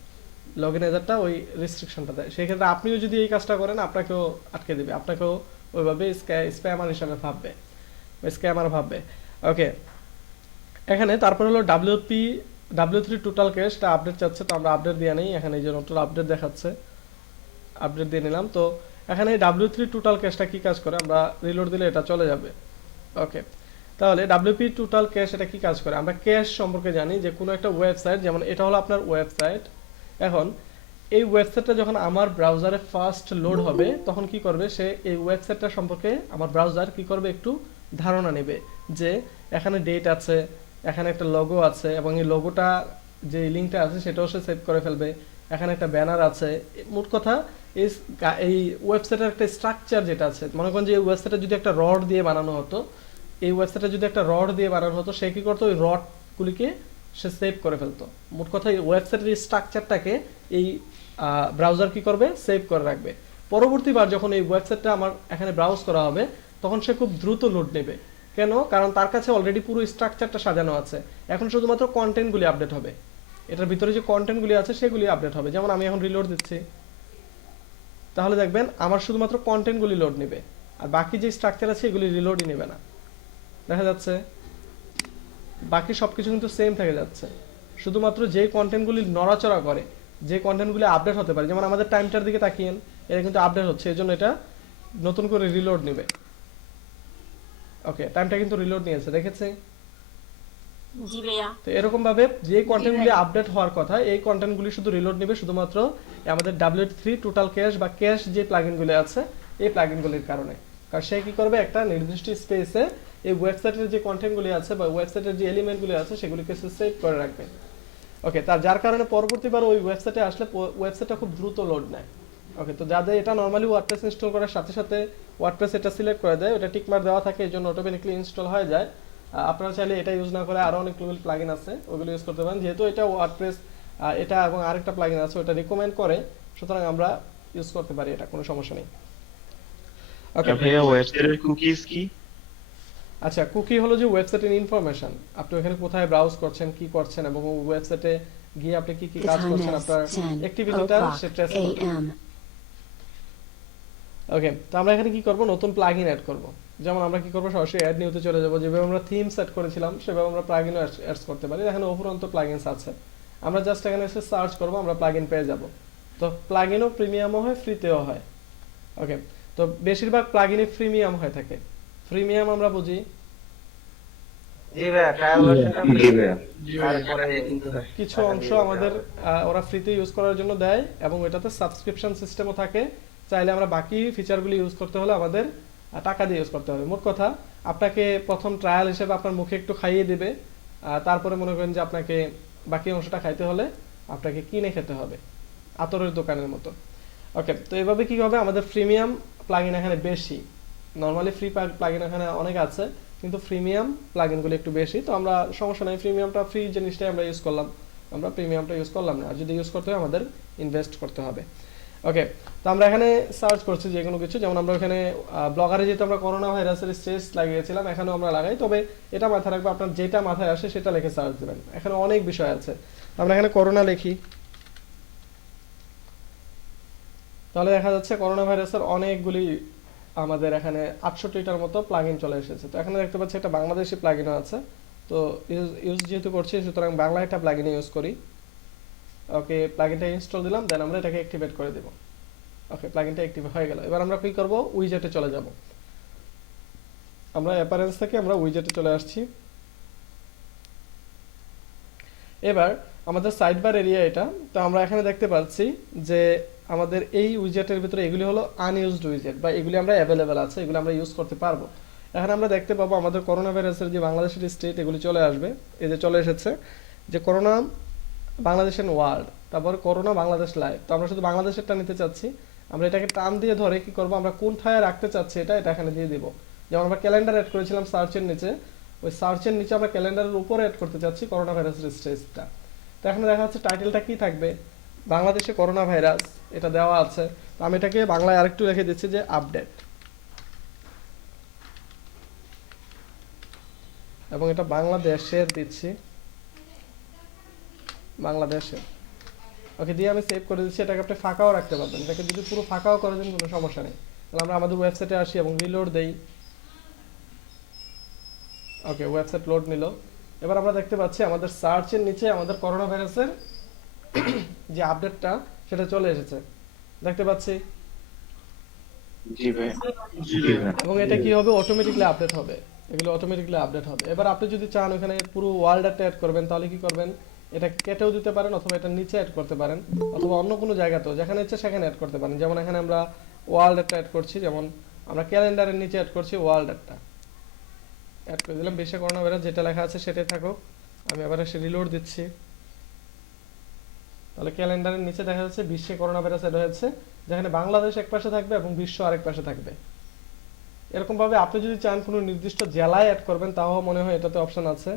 লগইন এজারটা ওই রেস্ট্রিকশনটা দেয়। সেই ক্ষেত্রে আপনিও যদি এই কাজটা করেন আপনাকেও আটকে দিবে, আপনাকেও ওইভাবে স্প্যামার হিসাবে ভাববে, স্ক্যামার ভাববে। ওকে, এখানে তারপর হলো W3 টোটাল ক্যাশটা আপডেট চাচ্ছে, তো আমরা আপডেট দিয়ে নেই। এখানে এই যে নতুন আপডেট দেখাচ্ছে, আপডেট দিয়ে নিলাম। তো এখানে W3 টোটাল ক্যাশটা কি কাজ করে, আমরা রিলোড দিলে এটা চলে যাবে। ওকে, তাহলে WP টোটাল ক্যাশ এটা কি কাজ করে? আমরা ক্যাশ সম্পর্কে জানি যে কোনো একটা ওয়েবসাইট, যেমন এটা হলো আপনার ওয়েবসাইট। এখন এই ওয়েবসাইটটা যখন আমার ব্রাউজারে ফার্স্ট লোড হবে তখন কি করবে, সে এই ওয়েবসাইটটা সম্পর্কে আমার ব্রাউজার কি করবে, একটু ধারণা নেবে যে এখানে ডেট আছে, এখানে একটা লোগো আছে, এবং এই লোগোটা যে লিঙ্কটা আছে সেটাও সে সেভ করে ফেলবে, এখানে একটা ব্যানার আছে। মোট কথা এই ওয়েবসাইটের একটা স্ট্রাকচার যেটা আছে, মনে করেন যে এই ওয়েবসাইটটা যদি একটা রড দিয়ে বানানো হতো, এই ওয়েবসাইটটা যদি একটা রড দিয়ে বানানো হতো, সে কি করতো, ওই রডগুলিকে সে সেভ করে ফেলতো। মোট কথা এই ওয়েবসাইটের এই স্ট্রাকচারটাকে এই ব্রাউজার কি করবে, সেভ করে রাখবে। পরবর্তীবার যখন এই ওয়েবসাইটটা আমার এখানে ব্রাউজ করা হবে তখন সে খুব দ্রুত লোড নেবে। কেন? কারণ তার কাছে অলরেডি পুরো স্ট্রাকচারটা সাজানো আছে, এখন শুধুমাত্র কন্টেন্টগুলি আপডেট হবে। এটার ভিতরে যে কন্টেন্টগুলি আছে সেগুলি আপডেট হবে। যেমন আমি এখন রিলোড দিচ্ছি, তাহলে দেখবেন আমার শুধুমাত্র কন্টেন্টগুলি লোড নেবে, আর বাকি যে স্ট্রাকচার আছে এগুলি রিলোডই নেবে না। দেখা যাচ্ছে বাকি সবকিছু কিন্তু সেম থেকে যাচ্ছে, শুধুমাত্র যে কন্টেন্টগুলি নড়াচড়া করে, যে কন্টেন্টগুলি আপডেট হতে পারে, যেমন আমাদের টাইমটার দিকে তাকিয়েন, এটা কিন্তু আপডেট হচ্ছে, এজন্য এটা নতুন করে রিলোড নেবে। ওকে, টাইমটা কিন্তু রিলোড নিয়েছে, দেখেছে? জি ভাইয়া। তো এরকম ভাবে যে কন্টেন্টগুলি আপডেট হওয়ার কথা এই কন্টেন্টগুলি শুধু রিলোড নেবে শুধুমাত্র আমাদের W3 টোটাল ক্যাশ বা ক্যাশ যে প্লাগইনগুলি আছে এই প্লাগইনগুলির কারণে। কারণ সে কি করবে, একটা নির্দিষ্ট স্পেসে এই ওয়েবসাইটের যে কন্টেন্টগুলি আছে বা ওয়েবসাইটের যে এলিমেন্টগুলি আছে সেগুলিকে সে সেভ করে রাখবে। ওকে, যার কারণে পরবর্তীবার ওই ওয়েবসাইটে আসলে ওয়েবসাইটটা খুব দ্রুত লোড নেয়। ওকে, তো যাদের এটা নরমালি ওয়ার্ডপ্রেস ইনস্টল করার সাথে সাথে ওয়ার্ডপ্রেস এটা সিলেক্ট করে দেয়, ওটা টিকমার্ক দেওয়া থাকে, এই জন্য অটোমেটিকলি ইনস্টল হয়ে যায়। আপনারা চাইলে এটা ইউজ না করে আরো অনেক প্লাগইন আছে ওগুলো ইউজ করতে পারেন, যেহেতু এটা ওয়ার্ডপ্রেস এটা এবং আরেকটা প্লাগইন আছে ওটা রিকমেন্ড করে, সুতরাং আমরা ইউজ করতে পারি, এটা কোনো সমস্যা নেই। ওকে ভাইয়া, ওয়েবসাইটের কুকিজ কি? আচ্ছা, কুকি হলো যে ওয়েবসাইটের ইনফরমেশন, আপনি ওখানে কোথায় ব্রাউজ করছেন, কি করছেন, এবং ওয়েবসাইটে গিয়ে আপনি কি কি The কাজ time করছেন, is আপনার 10 অ্যাক্টিভিটিটা সে ট্রেস o'clock করবে। a.m. ওকে, তো আমরা এখানে কি করব, নতুন প্লাগইন অ্যাড করব। যেমন আমরা কি করব, সরাসরি অ্যাড নিউতে চলে যাব, যেভাবে আমরা থিম সেট করেছিলাম সেভাবে আমরা প্লাগইনও অ্যাড করতে পারি। এখানে উপরন্ত প্লাগইনস আছে, আমরা জাস্ট এখানে এসে সার্চ করব, আমরা প্লাগইন পেয়ে যাব। তো প্লাগইনও প্রিমিয়ামও হয়, ফ্রিতেও হয়। ওকে, তো বেশিরভাগ প্লাগইনই প্রিমিয়াম হয়ে থাকে। প্রিমিয়াম আমরা বুঝি জি ভাইয়া, ট্রায়াল ভার্সনটা জি ভাইয়া। তারপরে কিন্তু কিছু অংশ আমাদের ওরা ফ্রিতে ইউজ করার জন্য দেয়, এবং এটাতে সাবস্ক্রিপশন সিস্টেমও থাকে। চাইলে আমরা বাকি ফিচারগুলি ইউজ করতে হলে আমাদের টাকা দিয়ে ইউজ করতে হবে। মোট কথা আপনাকে প্রথম ট্রায়াল হিসেবে আপনার মুখে একটু খাইয়ে দিবে, তারপরে মনে করেন যে আপনাকে বাকি অংশটা খাইতে হলে আপনাকে কিনে খেতে হবে, আতরের দোকানের মতো। ওকে, তো এইভাবে কি হবে, আমাদের প্রিমিয়াম প্লাগইন এখানে বেশি। নরমালি ফ্রি প্লাগইন এখানে অনেক আছে, কিন্তু প্রিমিয়াম প্লাগইনগুলো একটু বেশি। তো আমরা সমস্যা নাই, প্রিমিয়ামটা ফ্রি জিনিসটাই আমরা ইউজ করলাম, আমরা প্রিমিয়ামটা ইউজ করলাম না। আর যদি ইউজ করতে হয় আমাদের ইনভেস্ট করতে হবে। ওকে, তো আমরা এখানে সার্চ করছি যে কোনো কিছু, যেমন আমরা এখানে ব্লগারে যেহেতু আমরা করোনা ভাইরাসের স্ট্রেস লাগিয়েছিলাম, এখানেও আমরা লাগাই, তবে এটা মাথায় রাখবো আপনার যেটা মাথায় আসে সেটা লিখে সার্চ দেবেন। এখানে অনেক বিষয় আছে, আমরা এখানে করোনা লিখি, তাহলে দেখা যাচ্ছে করোনা ভাইরাসের অনেকগুলি আমাদের এখানে 68টার মতো প্লাগইন চলে এসেছে। তো এখানে দেখতে পাচ্ছি একটা বাংলাদেশি প্লাগইনও আছে, তো ইউজ যেহেতু করছি সুতরাং বাংলা একটা প্লাগইন ইউজ করি। ওকে, প্লাগইনটা ইনস্টল দিলাম, দেন আমরা এটাকে অ্যাক্টিভেট করে দেব। ওকে, প্লাগইনটা অ্যাক্টিভ হয়ে গেল। এবার আমরা কি করব, উইজেটে চলে যাব। আমরা অ্যাপারেন্স থেকে আমরা উইজেটে চলে আসছি। এবার আমাদের সাইড বার এরিয়া এটা, তো আমরা এখানে দেখতে পাচ্ছি যে আমাদের এই উইজেটের ভিতরে এগুলি হলো আনইউজড উইজেট, বা এগুলি আমরা অ্যাভেলেবেল আছে, এগুলি আমরা ইউজ করতে পারবো। এখানে আমরা দেখতে পাবো আমাদের করোনা ভাইরাসের যে বাংলাদেশের স্টেট এগুলি চলে আসবে, এই যে চলে এসেছে যে করোনা বাংলাদেশ এন্ড ওয়ার্ল্ড, তারপর করোনা বাংলাদেশ লাইভ। তো আমরা শুধু বাংলাদেশেরটা নিতে চাচ্ছি, আমরা এটাকে টান দিয়ে ধরে কি করব, আমরা কোনটায় রাখতে চাচ্ছি এটা এখানে দিয়ে দিব। যেমন আমরা ক্যালেন্ডার অ্যাড করেছিলাম সার্চের নিচে, ওই সার্চের নিচে আমরা ক্যালেন্ডারের উপরে অ্যাড করতে চাচ্ছি করোনা ভাইরাসের স্টেজটা। তো এখানে দেখা যাচ্ছে টাইটেলটা কি থাকবে, বাংলাদেশে করোনা ভাইরাস, এটা দেওয়া আছে। তো আমি এটাকে বাংলায় আরেকটু রেখে দিচ্ছি যে আপডেট, এবং এটা বাংলাদেশের দিচ্ছি, বাংলাদেশে। ওকে, দিয়ে আমি সেভ করে দিচ্ছি। এটাকে আপনি ফাঁকাও রাখতে পারবেন, এটাকে যদি পুরো ফাঁকাও করে দেন কোনো সমস্যা নেই। তাহলে আমরা আমাদের ওয়েবসাইটে আসি এবং রিলোড দেই। ওকে, ওয়েবসাইট লোড নিল। এবার আমরা দেখতে পাচ্ছি আমাদের সার্চের নিচে আমাদের করোনা ভাইরাসের যে আপডেটটা সেটা চলে এসেছে, দেখতে পাচ্ছি। জি ভাই। এবং এটা কি হবে, অটোমেটিক্যালি আপডেট হবে, এগুলো অটোমেটিক্যালি আপডেট হবে। এবার আপনি যদি চান ওখানে পুরো ওয়ার্ল্ডটা অ্যাড করবেন, তাহলে কি করবেন, এটাকে কেটেও দিতে পারেন, অথবা এটা নিচে অ্যাড করতে পারেন, অথবা অন্য কোনো জায়গাতেও যেখানে ইচ্ছে সেখানে অ্যাড করতে পারেন। যেমন এখানে আমরা ওয়ার্ল্ডটা অ্যাড করছি, যেমন আমরা ক্যালেন্ডারের নিচে অ্যাড করছি ওয়ার্ল্ডটা, অ্যাড করে দিলাম। বিশ্বে করোনা ভাইরাস যেটা লেখা আছে সেটাই থাকুক। আমি আবার এসে রিলোড দিচ্ছি, তাহলে ক্যালেন্ডারের নিচে দেখা যাচ্ছে বিশ্বে করোনা ভাইরাস অ্যাড হয়েছে, যেখানে বাংলাদেশ এক পাশে থাকবে এবং বিশ্ব আরেক পাশে থাকবে। এরকম ভাবে আপনি যদি চান কোনো নির্দিষ্ট জেলায় অ্যাড করবেন, তাও মনে হয় এটাতে অপশন আছে,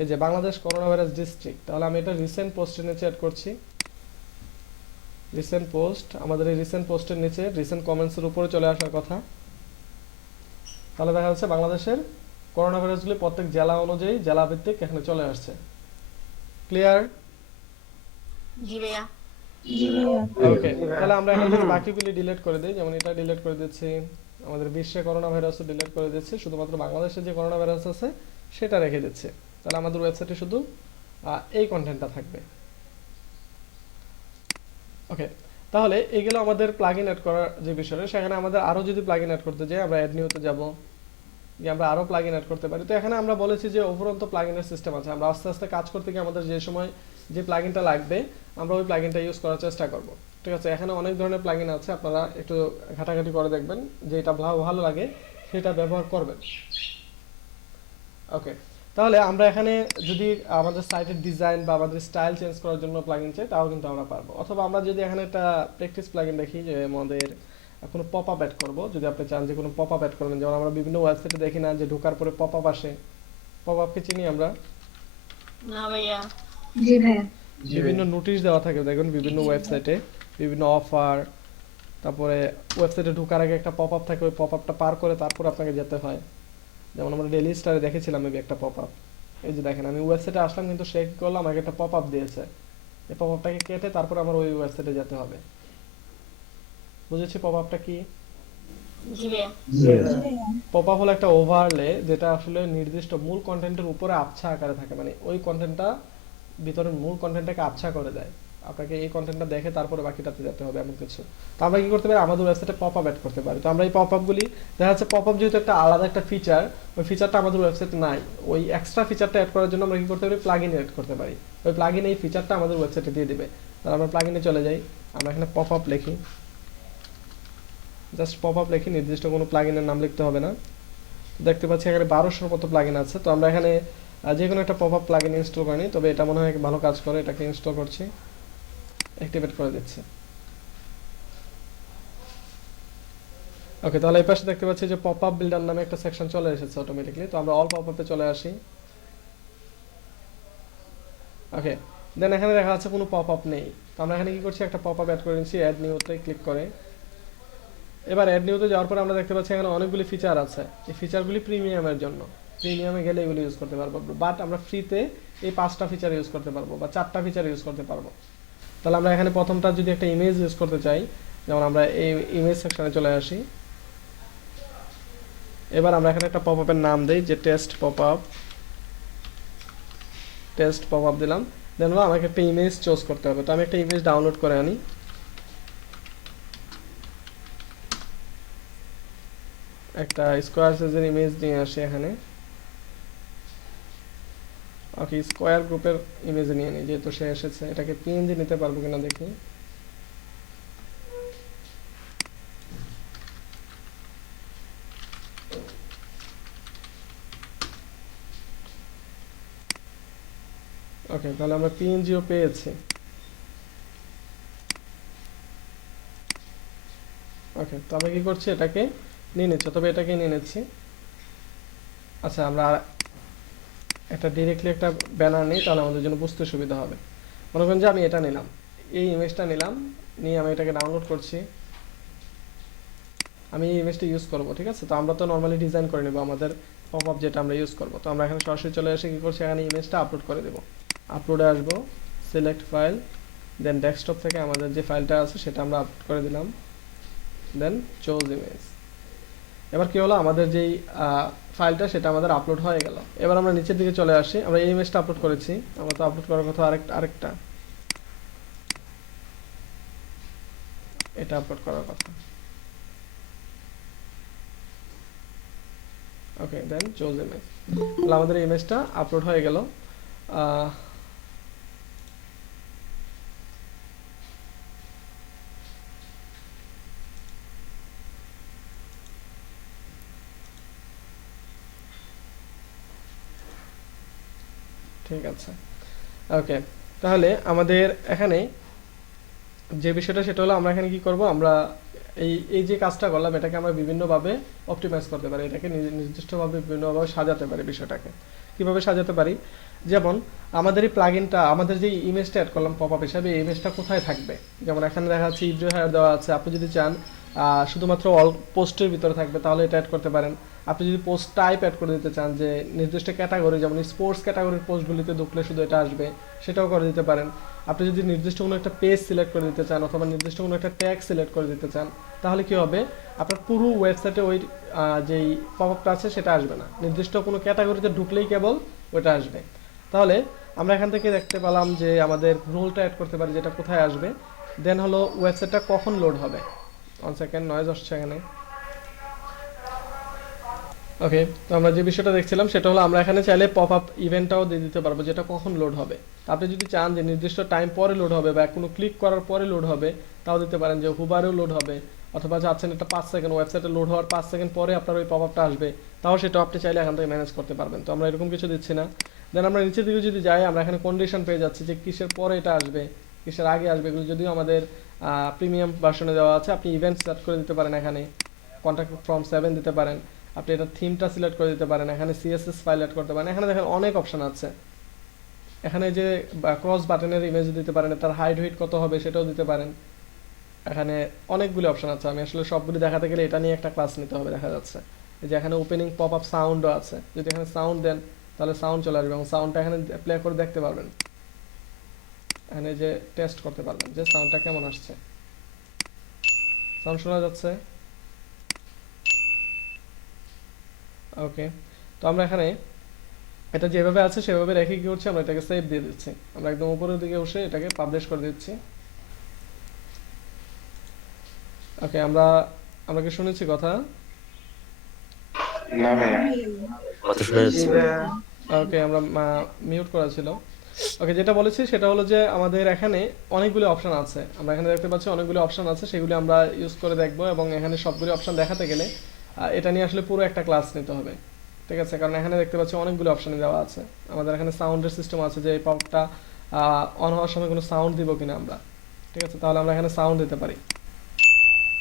এই যে বাংলাদেশ করোনা ভাইরাস ডিস্ট্রিক্ট। তাহলে আমি এটা রিসেন্ট পোস্টের নিচে অ্যাড করছি, রিসেন্ট পোস্ট। আমাদের এই রিসেন্ট পোস্টের নিচে রিসেন্ট কমেন্টসের উপরে চলে আসার কথা। তাহলে দেখা যাচ্ছে বাংলাদেশের করোনা ভাইরাসগুলি প্রত্যেক জেলা অনুযায়ী জেলা ভিত্তিক এখানে চলে আসছে। ক্লিয়ার? জি ভাইয়া। ওকে, তাহলে আমরা এখন যদি বাকিগুলি ডিলিট করে দিই, যেমন এটা ডিলিট করে দিচ্ছি, আমাদের বিশ্বে করোনা ভাইরাসও ডিলিট করে দিচ্ছি, শুধুমাত্র বাংলাদেশে যে করোনা ভাইরাস আছে সেটা রেখে দিচ্ছি। তাহলে আমাদের ওয়েবসাইটে শুধু এই কন্টেন্টটা থাকবে। ওকে, তাহলে এগুলো আমাদের প্লাগইন অ্যাড করার যে বিষয়টা, সেখানে আমাদের আরো যদি প্লাগইন অ্যাড করতে যাই, আমরা অ্যাড নিউতে যাব, যে আমরা আরো প্লাগইন অ্যাড করতে পারি। তো এখানে আমরা বলেছি যে উপরন্ত প্লাগইনের সিস্টেম আছে, আমরা আস্তে আস্তে কাজ করতে গিয়ে আমাদের যে সময় যে প্লাগইনটা লাগবে আমরা ওই প্লাগইনটা ইউজ করার চেষ্টা করব। ঠিক আছে, এখানে অনেক ধরনের প্লাগইন আছে, আপনারা একটু ঘাটাঘাটি করে দেখবেন, যে এটা ভালো লাগে সেটা ব্যবহার করবেন। ওকে, তাহলে আমরা এখানে যদি আমাদের সাইটের ডিজাইন বা আমাদের স্টাইল চেঞ্জ করার জন্য প্লাগইন চাই, তাও কিন্তু আমরা পারবো। অথবা আমরা যদি এখানে একটা প্র্যাকটিস প্লাগইন দেখি, যে আমাদের কোনো পপ আপ অ্যাড করবো, যদি আপনি চান যে কোনো পপ আপ অ্যাড করবেন, যেমন আমরা বিভিন্ন ওয়েবসাইটে দেখি না যে ঢোকার পরে পপ আপ আসে, পপ আপকে চিনি আমরা, না ভাইয়া। জি ভাইয়া। বিভিন্ন নোটিশ দেওয়া থাকে দেখুন বিভিন্ন ওয়েবসাইটে, বিভিন্ন অফার, তারপরে ওয়েবসাইটে ঢোকার আগে একটা পপ আপ থাকে, ওই পপ আপটা পার করে তারপর আপনাকে যেতে হয়। যেমন আমরা ডেইলি স্টারে দেখেছিলাম মেবি একটা পপ আপ, এই যে দেখেন আমি ওয়েবসাইটে আসলাম কিন্তু সে কি করলো, আমাকে একটা পপ আপ দিয়েছে, এই পপ আপটাকে কেটে তারপর আমার ওই ওয়েবসাইটে যেতে হবে। বুঝেছি পপ আপটা কি? জি ভাইয়া। পপ আপ হলো একটা ওভারলে, যেটা আসলে নির্দিষ্ট মূল কন্টেন্টের উপরে আবছা আকারে থাকে, মানে ওই কন্টেন্টটা ভিতরের মূল কন্টেন্টটাকে আবছা করে দেয়, আপনাকে এই কন্টেন্টটা দেখে তারপরে বাকিটাতে যেতে হবে এমন কিছু। তো আমরা কি করতে পারি, আমাদের ওয়েবসাইটে পপ আপ অ্যাড করতে পারি। তো আমরা এই পপ আপগুলি দেখা যাচ্ছে, পপ আপ যেহেতু একটা আলাদা একটা ফিচার, ওই ফিচারটা আমাদের ওয়েবসাইটে নাই, ওই এক্সট্রা ফিচারটা অ্যাড করার জন্য আমরা কি করতে পারি, প্লাগইন অ্যাড করতে পারি। ওই প্লাগইন এই ফিচারটা আমাদের ওয়েবসাইটে দিয়ে দিবে। তাহলে আমরা প্লাগইনে চলে যাই, আমরা এখানে পপ আপ লিখি, জাস্ট পপ আপ লিখি, নির্দিষ্ট কোনো প্লাগইনের নাম লিখতে হবে না। দেখতে পাচ্ছি এখানে 1200 মতো প্লাগইন আছে। তো আমরা এখানে যে কোনো একটা পপ আপ প্লাগইন ইনস্টল করে নিই, তবে এটা মনে হয় ভালো কাজ করে, এটাকে ইনস্টল করছি, অ্যাক্টিভেট করে দিচ্ছি। ওকে, তাহলে এই পাশে দেখতে পাচ্ছি যে পপ আপ বিল্ডার নামে একটা সেকশন চলে এসেছে অটোমেটিক্যালি। তো আমরা অল পপ আপে চলে আসি। ওকে, দেন এখানে দেখা যাচ্ছে কোনো পপ আপ নেই, তো আমরা এখানে কি করছি, একটা পপ আপ অ্যাড করে নিচ্ছি, অ্যাড নিউতে ক্লিক করে। এবার অ্যাড নিউতে যাওয়ার পর আমরা দেখতে পাচ্ছি এখানে অনেকগুলি ফিচার আছে। এই ফিচারগুলি প্রিমিয়ামের জন্য, প্রিমিয়ামে গেলে এগুলো ইউজ করতে পারবো, বাট আমরা ফ্রিতে এই 5টা ফিচার ইউজ করতে পারবো বা 4টা ফিচার ইউজ করতে পারবো। তাহলে আমরা এখানে প্রথমটা যদি একটা ইমেজ ইউজ করতে চাই, যেমন আমরা এই ইমেজ সেকশনে চলে আসি। এবার আমরা এখানে একটা পপ আপের নাম দেই, যে টেস্ট পপ আপ দিলাম। দেন আমাকে একটা ইমেজ চুজ করতে হবে, তো আমি একটা ইমেজ ডাউনলোড করে আনি। একটা স্কোয়ার সাইজের ইমেজ নিয়ে আসি এখানে। ওকে, স্কোয়ার গ্রুপের ইমেজ নিয়ে নিই, যেহেতু সে এসেছে। এটাকে পিএনজি নিতে পারবো কিনা দেখি। ওকে, তাহলে আমরা পিএনজিও পেয়েছি। ওকে, তো আমরা কি করছি, এটাকে নিয়ে নিচ্ছি, তবে এটাকে নিয়ে নিচ্ছি। আচ্ছা, আমরা একটা ডিরেক্টলি একটা ব্যানার নিই, তাহলে আমাদের জন্য বুঝতে সুবিধা হবে। মনে করেন যে আমি এটা নিলাম, এই ইমেজটা নিলাম, নিয়ে আমি এটাকে ডাউনলোড করছি। আমি এই ইমেজটা ইউজ করব, ঠিক আছে। তো আমরা তো নর্মালি ডিজাইন করে নেব আমাদের পপ আপ যেটা আমরা ইউজ করব। তো আমরা এখানে সরাসরি চলে এসে কি করছি, এখানে ইমেজটা আপলোড করে দেব। আপলোডে আসবো, সিলেক্ট ফাইল, দেন ডেস্কটপ থেকে আমাদের যে ফাইলটা আছে সেটা আমরা আপলোড করে দিলাম, দেন চুজ ইমেজ। এবার কি হলো, আমাদের যেই ফাইলটা সেটা আমাদের আপলোড হয়ে গেল। এবার আমরা নিচের দিকে চলে আসি, আমরা এই ইমেজটা আপলোড করেছি, আমরা তো আপলোড করার কথা আরেকটা, এটা আপলোড করার কথা। ওকে, দেন চুজ ইমেজ। তাহলে আমাদের ইমেজটা আপলোড হয়ে গেল। ঠিক আছে, ওকে। তাহলে আমাদের এখানে যে বিষয়টা সেটা হলো, আমরা এখানে কি করব, আমরা এই যে কাজটা করলাম এটাকে আমরা বিভিন্নভাবে অপটিমাইজ করতে পারি, এটাকে নির্দিষ্টভাবে বিভিন্নভাবে সাজাতে পারি। বিষয়টাকে কিভাবে সাজাতে পারি, যেমন আমাদের এই প্লাগইনটা, আমাদের যে ইমেজটা অ্যাড করলাম পপ আপ হিসাবে, এই ইমেজটা কোথায় থাকবে। যেমন এখানে দেখা যাচ্ছে ইভরি হায়ার দেওয়া আছে, আপনি যদি চান শুধুমাত্র অল পোস্টের ভিতরে থাকবে তাহলে এটা অ্যাড করতে পারেন। আপনি যদি পোস্ট টাইপ অ্যাড করে দিতে চান, যে নির্দিষ্ট ক্যাটাগরি, যেমন স্পোর্টস ক্যাটাগরির পোস্টগুলিতে ঢুকলে শুধু এটা আসবে, সেটাও করে দিতে পারেন। আপনি যদি নির্দিষ্ট কোনো একটা পেজ সিলেক্ট করে দিতে চান, অথবা নির্দিষ্ট কোনো একটা ট্যাগ সিলেক্ট করে দিতে চান, তাহলে কি হবে, আপনার পুরো ওয়েবসাইটে ওই যেই পপ আপটা আছে সেটা আসবে না, নির্দিষ্ট কোনো ক্যাটাগরিতে ঢুকলেই কেবল ওটা আসবে। তাহলে আমরা এখান থেকে দেখতে পেলাম যে আমাদের রোলটা অ্যাড করতে পারি, যেটা কোথায় আসবে। দেন হলো ওয়েবসাইটটা কখন লোড হবে। 1 সেকেন্ড, নয়েজ আসছে এখানে। ওকে, তো আমরা যে বিষয়টা দেখছিলাম সেটা হলো, আমরা এখানে চাইলে পপ আপ ইভেন্টটাও দিয়ে দিতে পারবো, যেটা কখন লোড হবে। আপনি যদি চান যে নির্দিষ্ট টাইম পরে লোড হবে বা কোনো ক্লিক করার পরে লোড হবে, তাও দিতে পারেন, যে হুবারেও লোড হবে, অথবা চাচ্ছেন এটা 5 সেকেন্ড, ওয়েবসাইটে লোড হওয়ার 5 সেকেন্ড পরে আপনার ওই পপ আপটা আসবে, তাও সেটা আপনি চাইলে এখান থেকে ম্যানেজ করতে পারবেন। তো আমরা এরকম কিছু দিচ্ছি না। দেন আমরা নিচের দিকে যদি যাই, আমরা এখানে কন্ডিশন পেয়ে যাচ্ছি, যে কিসের পরে এটা আসবে, কিসের আগে আসবে। এগুলো যদিও আমাদের প্রিমিয়াম ভার্সনে দেওয়া আছে। আপনি ইভেন্ট সেট করে দিতে পারেন, এখানে কন্ট্যাক্ট ফ্রম 7 দিতে পারেন, আপনি এটা থিমটা সিলেক্ট করে দিতে পারেন, এখানে সিএসএস ফাইল অ্যাড করতে পারেন। এখানে দেখেন অনেক অপশন আছে। এখানে যে ক্রস বাটনের ইমেজ দিতে পারেন, তার হাইট উইডথ কত হবে সেটাও দিতে পারেন। এখানে অনেকগুলি অপশন আছে, আমি আসলে সবগুলি দেখাতে গেলে এটা নিয়ে একটা ক্লাস নিতে হবে। দেখা যাচ্ছে এই যে এখানে ওপেনিং পপ আপ সাউন্ডও আছে, যদি এখানে সাউন্ড দেন তাহলে সাউন্ড চলে আসবে, এবং সাউন্ডটা এখানে প্লে করে দেখতে পারবেন। এখানে যে টেস্ট করতে পারবেন যে সাউন্ডটা কেমন আসছে, সাউন্ড শোনা যাচ্ছে। ওকে, তো আমরা এখানে এটা যেভাবে আছে সেভাবে রেখে কি করছি, আমরা এটাকে সেভ দিয়ে দিচ্ছি। আমরা একদম উপরের দিকে বসে এটাকে পাবলিশ করে দিচ্ছি। ওকে, আমরা কি শুনেছি কথা? না ভাইয়া। কথা শোনা জি যাচ্ছে? ভাইয়া। ওকে, আমরা মিউট করা ছিল। ওকে, যেটা বলেছি সেটা হলো যে আমাদের এখানে অনেকগুলো অপশন আছে, আমরা এখানে দেখতে পাচ্ছি অনেকগুলো অপশন আছে, সেগুলো আমরা ইউজ করে দেখব। এবং এখানে সবগুলো অপশন দেখাতে গেলে এটা নিয়ে আসলে পুরো একটা ক্লাস নিতে হবে, ঠিক আছে। কারণ এখানে দেখতে পাচ্ছি অনেকগুলো অপশন দেওয়া আছে। আমাদের এখানে সাউন্ডের সিস্টেম আছে, যে এই পপটা অন হওয়ার সময় কোনো সাউন্ড দিব কিনা আমরা, ঠিক আছে। তাহলে আমরা এখানে সাউন্ড দিতে পারি,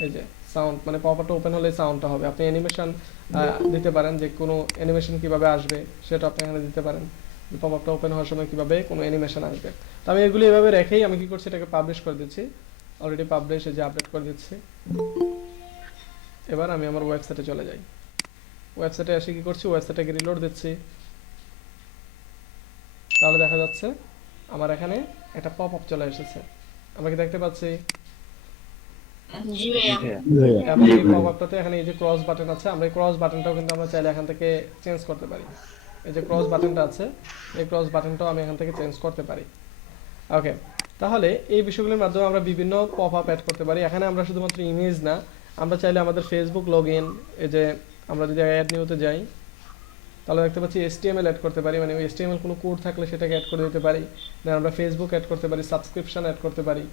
এই যে সাউন্ড, মানে পপআপটা ওপেন হলে সাউন্ডটা হবে। আপনি অ্যানিমেশন দিতে পারেন, যে কোনো অ্যানিমেশন কিভাবে আসবে সেটা আপনি এখানে দিতে পারেন। পপআপটা ওপেন হওয়ার সময় কিভাবে কোনো অ্যানিমেশন আসবে। তো আমি এগুলো এভাবে রেখেই আমি কি করছি, এটাকে পাবলিশ করে দিচ্ছি। অলরেডি পাবলিশ, এই যে আপডেট করে দিচ্ছি। এবার আমি আমার ওয়েবসাইটে চলে যাই। ওয়েবসাইটে এসে কি করছি, ওয়েবসাইটটাকে রিলোড দিচ্ছি। তাহলে দেখা যাচ্ছে আমার এখানে একটা পপআপ চলে এসেছে, আমরা কি দেখতে পাচ্ছি? জি ভাইয়া। এবং এই পপআপটাতে এখানে এই যে ক্রস বাটন আছে, আমরা এই ক্রস বাটনটাও কিন্তু আমরা চাইলে এখান থেকে চেঞ্জ করতে পারি। এই যে ক্রস বাটনটা আছে, এই ক্রস বাটনটাও আমি এখান থেকে চেঞ্জ করতে পারি। ওকে, তাহলে এই বিষয়গুলোর মাধ্যমে আমরা বিভিন্ন পপআপ অ্যাড করতে পারি। এখানে আমরা শুধুমাত্র ইমেজ না, আমরা চাইলে আমাদের ফেসবুক লগইন, এই যে আমরা যদি অ্যাড নিউতে যাই তাহলে দেখতে পাচ্ছি HTML অ্যাড করতে পারি, মানে HTML কোনো কোড থাকলে সেটাকে অ্যাড করে দিতে পারি। দেন আমরা ফেসবুক অ্যাড করতে পারি, সাবস্ক্রিপশন অ্যাড করতে পারি,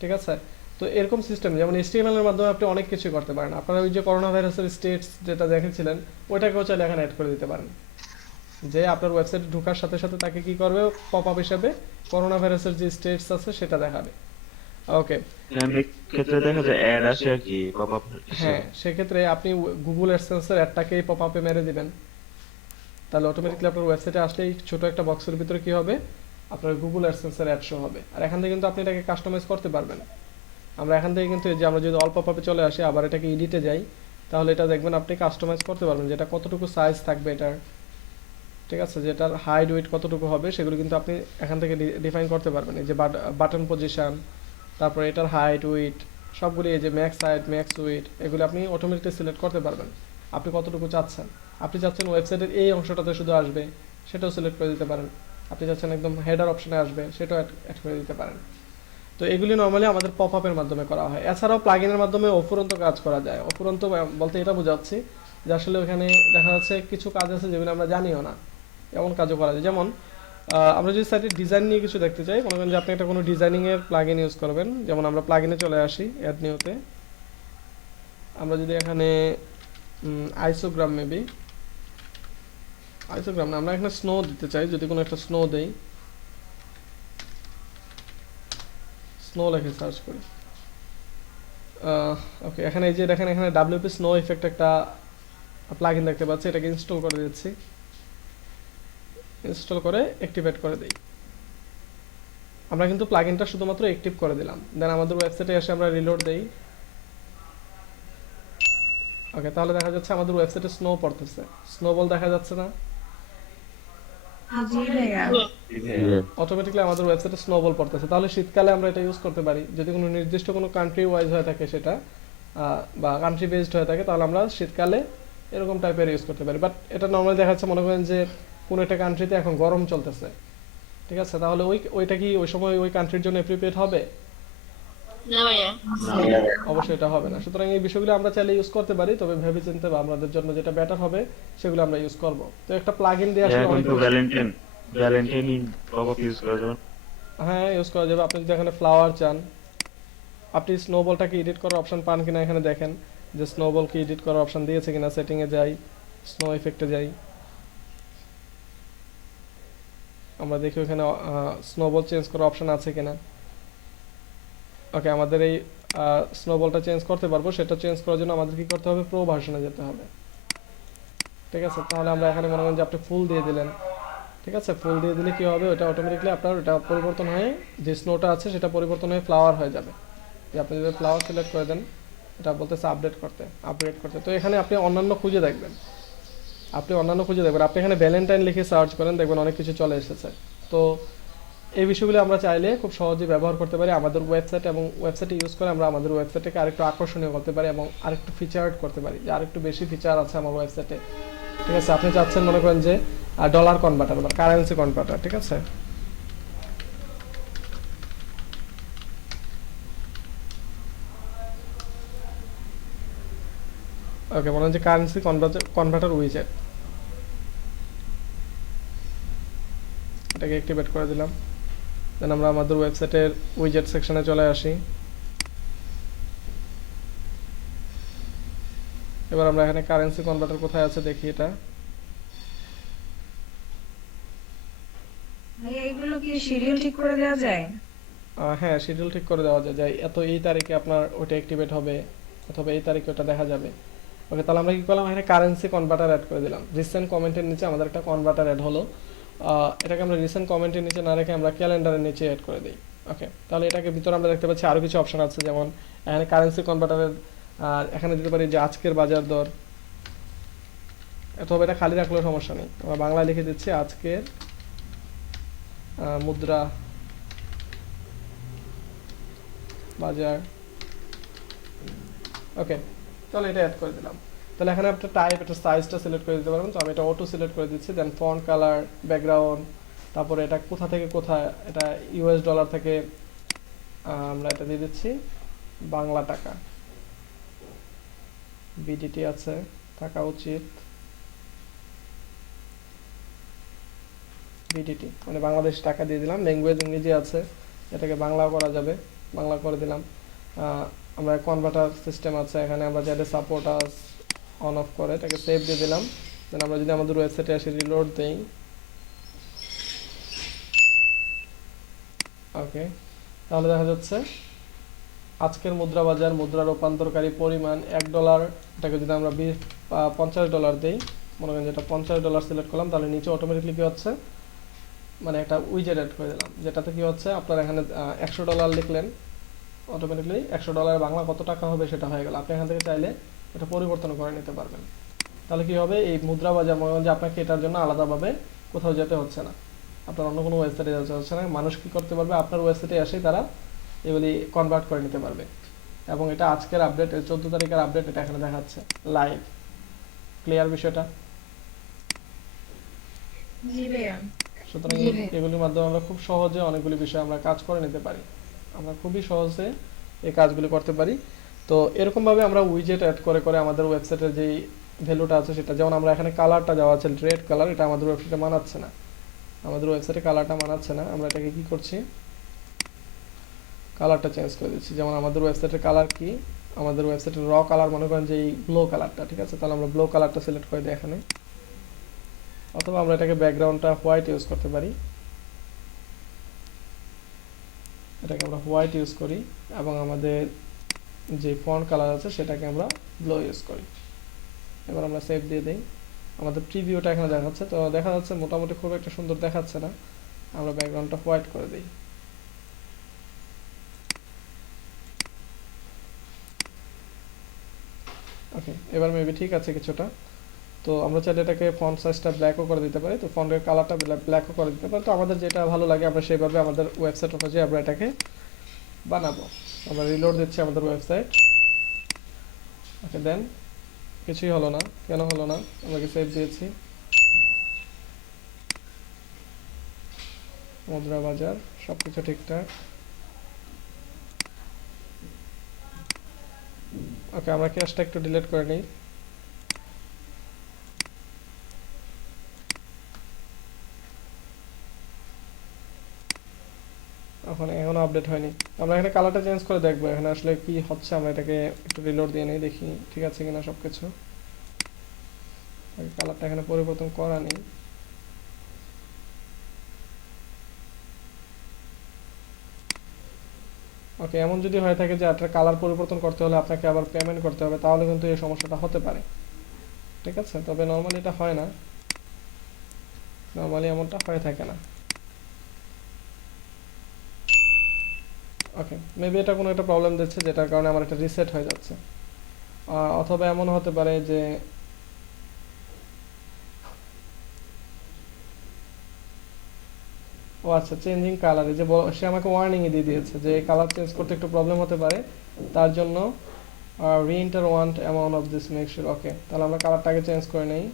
ঠিক আছে? তো এরকম সিস্টেম, যেমন HTML এর মাধ্যমে আপনি অনেক কিছু করতে পারেন। আপনারা ওই যে করোনা ভাইরাসের স্টেটস যেটা দেখেছিলেন, ওইটাকেও চাইলে এখানে অ্যাড করে দিতে পারেন। যে আপনার ওয়েবসাইটে ঢোকার সাথে সাথে তাকে কি করবে, পপআপ হিসেবে করোনা ভাইরাসের যে স্টেটস আছে সেটা দেখাবে। ওকে, অনেক ক্ষেত্রে দেখা যায় অ্যাড আসে আর কি পপআপ। হ্যাঁ, সেক্ষেত্রে আপনি গুগল অ্যাডসেন্সের অ্যাডটাকে পপআপে মেরে দিবেন, তাহলে অটোমেটিক্যালি আপনার ওয়েবসাইটে আসলেই ছোট একটা বক্সের ভিতরে কি হবে, আপনার গুগল অ্যাডসেন্সের অ্যাড শো হবে। আর এখান থেকে কিন্তু আপনি এটাকে কাস্টমাইজ করতে পারবেন। আমরা এখান থেকে কিন্তু এই যে আমরা যদি অল পপআপে চলে আসি, আবার এটাকে এডিটে যাই, তাহলে এটা দেখবেন আপনি কাস্টমাইজ করতে পারবেন, যেটা কতটুকু সাইজ থাকবে এটার, ঠিক আছে, যেটার হাইট ওয়েট কতটুকু হবে সেগুলো কিন্তু আপনি এখান থেকে ডিফাইন করতে পারবেন। এই যে বাটন পজিশন, তারপরে এটার হাইট ওয়েট সবগুলি, এই যে ম্যাক্স হাইট ম্যাক্স ওয়েট, এগুলো আপনি অটোমেটিকলি সিলেক্ট করতে পারবেন। আপনি কতটুকু চাচ্ছেন, আপনি চাচ্ছেন ওয়েবসাইটের এই অংশটাতে শুধু আসবে, সেটাও সিলেক্ট করে দিতে পারেন। আপনি চাচ্ছেন একদম হেডার অপশনে আসবে, সেটাও অ্যাড করে দিতে পারেন। তো এগুলি নর্মালি আমাদের পপআপের মাধ্যমে করা হয়। এছাড়াও প্লাগইনের মাধ্যমে অফুরন্ত কাজ করা যায়। অফুরন্ত বলতে এটা বোঝাচ্ছি যে আসলে ওখানে দেখা যাচ্ছে কিছু কাজ আছে যেগুলো আমরা জানিও না, এমন কাজও করা যায়। যেমন আমরা যদি সাইটের ডিজাইন নিয়ে কিছু দেখতে চাই, মনে করেন যে আপনি একটা কোনো ডিজাইনিংয়ের প্লাগইন ইউজ করবেন, যেমন আমরা প্লাগইনে চলে আসি অ্যাড নিউতে। আমরা যদি এখানে আইসোগ্রাম, মেবি আইসোগ্রাম না, আমরা এখানে স্নো দিতে চাই, যদি কোনো একটা স্নো দেই, স্নো লিখে সার্চ করি। ওকে, এখানে এই যে দেখেন এখানে WP স্নো ইফেক্ট একটা প্লাগইন দেখতে পাচ্ছি, এটাকে ইনস্টল করে দিচ্ছি। ইনস্টল করে অ্যাক্টিভেট করে দিই। আমরা কিন্তু প্লাগইনটা শুধুমাত্র অ্যাক্টিভ করে দিলাম। দেন আমাদের ওয়েবসাইটে এসে আমরা রিলোড দেই। ওকে, তাহলে দেখা যাচ্ছে আমাদের ওয়েবসাইটে স্নো পড়তেছে, স্নোবল দেখা যাচ্ছে না? জি ভাইয়া। অটোমেটিক্যালি আমাদের ওয়েবসাইটে স্নোবল পড়তেছে। তাহলে শীতকালে আমরা এটা ইউজ করতে পারি, যদি কোনো নির্দিষ্ট কোনো কান্ট্রি ওয়াইজ হয়ে থাকে সেটা, বা কান্ট্রি বেসড হয়ে থাকে, তাহলে আমরা শীতকালে এরকম টাইপের ইউজ করতে পারি। বাট এটা নর্মালি দেখা যাচ্ছে, মনে করেন যে কোনো একটা কান্ট্রিতে এখন গরম চলতেছে, ঠিক আছে, তাহলে ওইটা কি ওই সময় ওই কান্ট্রির জন্য অ্যাপ্রোপ্রিয়েট হবে? না ভাইয়া। অবশ্যই এটা হবে না। সুতরাং এই বিষয়গুলো আমরা চাইলে ইউজ করতে পারি, তবে ভেবে চিন্তে বা আমাদের জন্য যেটা বেটার হবে সেগুলো আমরা ইউজ করব। তো একটা প্লাগইন দিয়ে আসলে এখন অনেক তো ভ্যালেন্টাইন পপআপ ইউজ করা যাবে। হ্যাঁ, ইউজ করা যাবে। আপনি যদি এখানে ফ্লাওয়ার চান, আপনি স্নোবলটাকে এডিট করার অপশন পান কিনা এখানে দেখেন, যে স্নোবলকে এডিট করার অপশন দিয়েছে কিনা। সেটিংয়ে যাই, স্নো ইফেক্টে যাই, আমরা দেখি ওখানে স্নোবল চেঞ্জ করার অপশন আছে কিনা। ওকে, আমাদের এই স্নোবলটা চেঞ্জ করতে পারবো। সেটা চেঞ্জ করার জন্য আমাদের কি করতে হবে, প্রো ভার্সনে যেতে হবে, ঠিক আছে। তাহলে আমরা এখানে মনে করেন যে আপনি ফুল দিয়ে দিলেন, ঠিক আছে, ফুল দিয়ে দিলে কি হবে, ওটা অটোমেটিক্যালি আপনার ওটা পরিবর্তন হয়ে যে স্নোটা আছে সেটা পরিবর্তন হয়ে ফ্লাওয়ার হয়ে যাবে। যে আপনি যদি ফ্লাওয়ার সিলেক্ট করে দেন, এটা বলতেছে আপডেট করতে। তো এখানে আপনি অন্যান্য খুঁজে দেখবেন, আপনি এখানে ভ্যালেন্টাইন লিখে সার্চ করেন, দেখবেন অনেক কিছু চলে এসেছে। তো এই বিষয়গুলো আমরা চাইলে খুব সহজেই ব্যবহার করতে পারি আমাদের ওয়েবসাইট, এবং ওয়েবসাইটে ইউজ করে আমরা আমাদের ওয়েবসাইটকে আরেকটু আকর্ষণীয় করতে পারি এবং আরেকটু ফিচার্ড করতে পারি, যে আরেকটু বেশি ফিচার আছে আমার ওয়েবসাইটে, ঠিক আছে। আপনি চাচ্ছেন মনে করেন যে ডলার কনভার্টার বা কারেন্সি কনভার্টার, ঠিক আছে। ওকে, মনে হয় যে কারেন্সি কনভার্টার উইজেট, এটাকে অ্যাক্টিভেট করে দিলাম। দেন আমরা আমাদের ওয়েবসাইটের উইজেট সেকশনে চলে আসি। এবার আমরা এখানে কারেন্সি কনভার্টার কোথায় আছে দেখি। এটা ভাইয়া এগুলো কি শিডিউল ঠিক করে দেওয়া যায়? হ্যাঁ, শিডিউল ঠিক করে দেওয়া যায়, এই তারিখে আপনার ওটা অ্যাক্টিভেট হবে, অথবা এই তারিখে ওটা দেখা যাবে। ওকে, তাহলে আমরা কি করলাম, এখানে কারেন্সি কনভার্টার অ্যাড করে দিলাম। রিসেন্ট কমেন্টের নিচে আমাদের একটা কনভার্টার অ্যাড হলো। এটাকে আমরা রিসেন্ট কমেন্টের নিচে না রেখে আমরা ক্যালেন্ডারের নিচে অ্যাড করে দিই। ওকে, তাহলে এটাকে ভিতরে আমরা দেখতে পাচ্ছি আরও কিছু অপশন আছে, যেমন এখানে কারেন্সি কনভার্টারের, আর এখানে দিতে পারি যে আজকের বাজার দর, অথবা এটা খালি রাখলেও সমস্যা নেই, আমরা বাংলায় লিখে দিচ্ছি আজকের মুদ্রা বাজার। ওকে, তাহলে এটা অ্যাড করে দিলাম। তাহলে এখানে একটা টাইপ, একটা সাইজটা সিলেক্ট করে দিতে পারবেন, তো আমি এটা অটো সিলেক্ট করে দিচ্ছি। দেন ফন্ট কালার, ব্যাকগ্রাউন্ড, তারপরে এটা কোথা থেকে কোথায়, এটা ইউএস ডলার থেকে আমরা এটা দিয়ে দিচ্ছি বাংলা টাকা, বিডিটি আছে থাকা উচিত, বিডিটি মানে বাংলাদেশ টাকা দিয়ে দিলাম। ল্যাঙ্গুয়েজ ইংরেজি আছে, এটাকে বাংলাও করা যাবে, বাংলা করে দিলাম। আমরা কনভার্টার সিস্টেম আছে এখানে, আমরা যাতে সাপোর্ট অন অফ করে এটাকে সেভ দিয়ে দিলাম। দেন আমরা যদি আমাদের ওয়েবসাইটে আসি রিলোড দেই, ওকে, তাহলে দেখা যাচ্ছে আজকের মুদ্রা বাজার, মুদ্রা রূপান্তরকারী পরিমাণ $1, এটাকে যদি আমরা $50 দেই, মনে করেন যেটা $50 সিলেক্ট করলাম, তাহলে নিচে অটোমেটিকলি কি হচ্ছে, মানে একটা উইজেট অ্যাড করে দিলাম, যেটাতে কি হচ্ছে আপনার এখানে $100 লিখলেন, অটোমেটিকলি $100 বাংলা কত টাকা হবে সেটা হয়ে গেল। আপনি এখান থেকে চাইলে এটা পরিবর্তন করে নিতে পারবেন। তাহলে কি হবে, এই মুদ্রা বাজার মনে করেন যে আপনাকে এটার জন্য আলাদাভাবে কোথাও যেতে হচ্ছে না, আপনার অন্য কোনো ওয়েবসাইটে যেতে হচ্ছে না। মানুষ কি করতে পারবে, আপনার ওয়েবসাইটে এসেই তারা এগুলি কনভার্ট করে নিতে পারবে। এবং এটা আজকের আপডেট, 14 তারিখের আপডেট, এটা এখানে দেখাচ্ছে লাইভ। ক্লিয়ার বিষয়টা? জি ভাইয়া। সুতরাং জি ভাই। এগুলির মাধ্যমে আমরা খুব সহজে অনেকগুলি বিষয় আমরা কাজ করে নিতে পারি, আমরা খুবই সহজে এই কাজগুলি করতে পারি। তো এরকমভাবে আমরা উইজেট অ্যাড করে করে আমাদের ওয়েবসাইটের যেই ভ্যালুটা আছে সেটা, যেমন আমরা এখানে কালারটা দেওয়া আছে রেড কালার, এটা আমাদের ওয়েবসাইটে মানাচ্ছে না, আমাদের ওয়েবসাইটে কালারটা মানাচ্ছে না। আমরা এটাকে কি করছি, কালারটা চেঞ্জ করে দিচ্ছি। যেমন আমাদের ওয়েবসাইটের কালার কি, আমাদের ওয়েবসাইটের র কালার মনে করেন যে এই ব্লু কালারটা, ঠিক আছে, তাহলে আমরা ব্লু কালারটা সিলেক্ট করে দিই এখানে, অথবা আমরা এটাকে ব্যাকগ্রাউন্ডটা হোয়াইট ইউজ করতে পারি, এটাকে আমরা হোয়াইট ইউজ করি, এবং আমাদের যে ফন্ট কালার আছে সেটাকে আমরা ব্লু ইউজ করি। এবার আমরা সেভ দিয়ে দিই। আমাদের প্রিভিউটা এখানে দেখাচ্ছে, তো দেখা যাচ্ছে মোটামুটি খুব একটা সুন্দর দেখাচ্ছে না, আমরা ব্যাকগ্রাউন্ডটা হোয়াইট করে দিই। ওকে, এবার মেবি ঠিক আছে কিছুটা। তো আমরা চাইলে এটাকে ফন্ট সাইজটা ব্ল্যাকও করে দিতে পারি, তো ফন্টের কালারটা ব্ল্যাকও করে দিতে পারি। তো আমাদের যেটা ভালো লাগে আমরা সেভাবে আমাদের ওয়েবসাইট অনুযায়ী আমরা এটাকে বানাবো। আমরা রিলোড দিচ্ছি আমাদের ওয়েবসাইট। ওকে, দেন কিছুই হলো না, কেন হলো না, আমরা কি সেভ দিয়েছি, মুদ্রা বাজার সবকিছু ঠিকঠাক। ওকে, আমরা ক্যাশটা একটু ডিলিট করে নিই। এখনো আপডেট হয়নি, আমরা এখানে কালারটা চেঞ্জ করে দেখবো এখানে আসলে কি হচ্ছে। আমরা এটাকে একটু রিলোড দিয়ে নিই, দেখি ঠিক আছে কিনা সবকিছু। কালারটা এখানে পরিবর্তন করা নেই। ওকে, এমন যদি হয়ে থাকে যে আপনার কালার পরিবর্তন করতে হলে আপনাকে আবার পেমেন্ট করতে হবে, তাহলে কিন্তু এই সমস্যাটা হতে পারে, ঠিক আছে। তবে নর্মালি এটা হয় না, নর্মালি এমনটা হয়ে থাকে না। ওকে, মেবি এটা কোনো একটা প্রবলেম দিচ্ছে যেটার কারণে আমার এটা রিসেট হয়ে যাচ্ছে। অথবা এমন হতে পারে যে ও আচ্ছা, চেঞ্জিং কালার, যে সে আমাকে ওয়ার্নিংই দিয়ে দিয়েছে যে কালার চেঞ্জ করতে একটু প্রবলেম হতে পারে, তার জন্য reenter want amount of this make sure. Okay, তাহলে আমরা কালারটাকে চেঞ্জ করে নেই।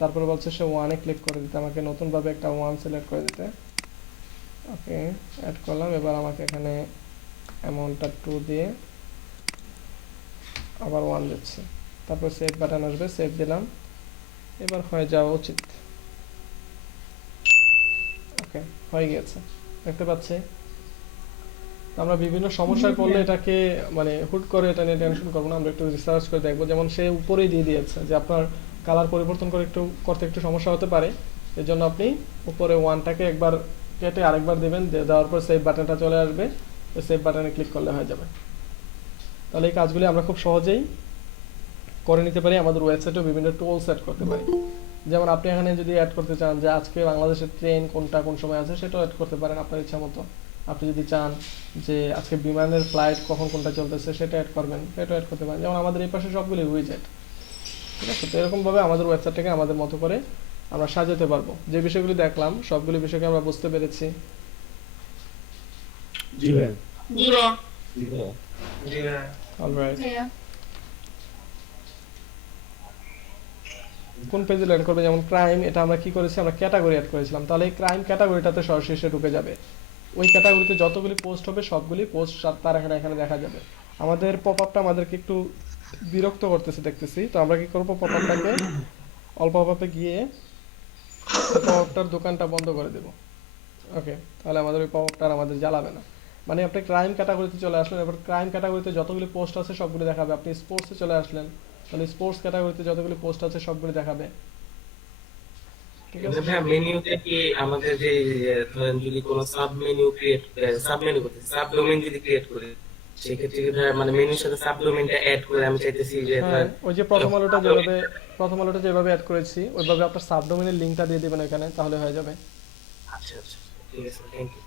তারপরে বলছে সে ওয়ানে ক্লিক করে দিতে, আমাকে নতুনভাবে একটা ওয়ান সিলেক্ট করে দিতে। ওকে, অ্যাড করলাম। এবার আমাকে এখানে অ্যামাউন্টটা 2 দিয়ে আবার 1 দিচ্ছি, তারপর সেভ বাটন আসবে, সেভ দিলাম। এবার হয়ে যাওয়া উচিত। ওকে, হয়ে গেছে, দেখতে পাচ্ছি। আমরা বিভিন্ন সমস্যায় পড়লে এটাকে মানে হুট করে এটা নিয়ে টেনশন করবো না, আমরা একটু রিসার্চ করে দেখবো। যেমন সে উপরেই দিয়ে দিয়েছে যে আপনার কালার পরিবর্তন করে একটু করতে একটু সমস্যা হতে পারে, এর জন্য আপনি উপরে 1টাকে একবার কেটে আরেকবার দেবেন, দেওয়ার পর সেভ বাটনটা চলে আসবে, সেভ বাটনে ক্লিক করলে হয়ে যাবে। তাহলে এই কাজগুলি আমরা খুব সহজেই করে নিতে পারি, আমাদের ওয়েবসাইটেও বিভিন্ন টুল সেট করতে পারি। যেমন আপনি এখানে যদি অ্যাড করতে চান যে আজকে বাংলাদেশের ট্রেন কোনটা কোন সময় আছে সেটাও অ্যাড করতে পারেন আপনার ইচ্ছা মতো। আপনি যদি চান যে আজকে বিমানের ফ্লাইট কখন কোনটা চলতেছে সেটা অ্যাড করবেন, সেটা অ্যাড করতে পারেন। যেমন আমাদের এই পাশে সবগুলি উইজেট, ঠিক আছে? তো এরকমভাবে আমাদের ওয়েবসাইটটাকে আমাদের মতো করে আমরা সাজাতে পারবো। যে বিষয়গুলি দেখলাম সবগুলি বিষয়কে আমরা বুঝতে পেরেছি। জি ভাইয়া। জি ভাইয়া। অলরাইট, ভাইয়া কোন পেজে অ্যাড করবে? যেমন ক্রাইম, এটা আমরা কি করেছি, আমরা ক্যাটাগরি অ্যাড করেছিলাম, তাহলে এই ক্রাইম ক্যাটাগরিটাতে সরাসরি এসে ঢুকে যাবে। ওই ক্যাটাগরিতে যতগুলি পোস্ট হবে সবগুলি পোস্ট তার এখানে এখানে দেখা যাবে। আমাদের পপ আপটা আমাদেরকে একটু বিরক্ত করতেছে দেখতেছি, তো আমরা কি করবো, পপ আপটাকে অল পপ আপে গিয়ে পপ আপটার দোকানটা বন্ধ করে দেবো। ওকে, তাহলে আমাদের ওই পপ আপটা আর আমাদের জ্বালাবে না। মানে আপনি ক্রাইম ক্যাটাগরিতে চলে আসলেন, এবার ক্রাইম ক্যাটাগরিতে যতগুলি পোস্ট আছে সবগুলি দেখাবে। আপনি স্পোর্টসে চলে আসলেন, তাহলে স্পোর্টস ক্যাটাগরিতে যতগুলি পোস্ট আছে সবগুলি দেখাবে, ঠিক আছে? ভাইয়া মেনুতে কি আমাদের যে ধরেন যদি কোনো সাব মেনু করতে সাব ডোমেইন যদি ক্রিয়েট করি সেক্ষেত্রে কি ভাইয়া মানে মেনুর সাথে সাব ডোমেইনটা অ্যাড করে আমি চাইতেছি যে হ্যাঁ, ধরেন ওই যে প্রথম আলোটা যেভাবে অ্যাড করেছি ওইভাবে আপনার সাবডোমেনের লিংকটা দিয়ে দিবেন এখানে, তাহলে হয়ে যাবে। আচ্ছা আচ্ছা ঠিক আছে থ্যাংক ইউ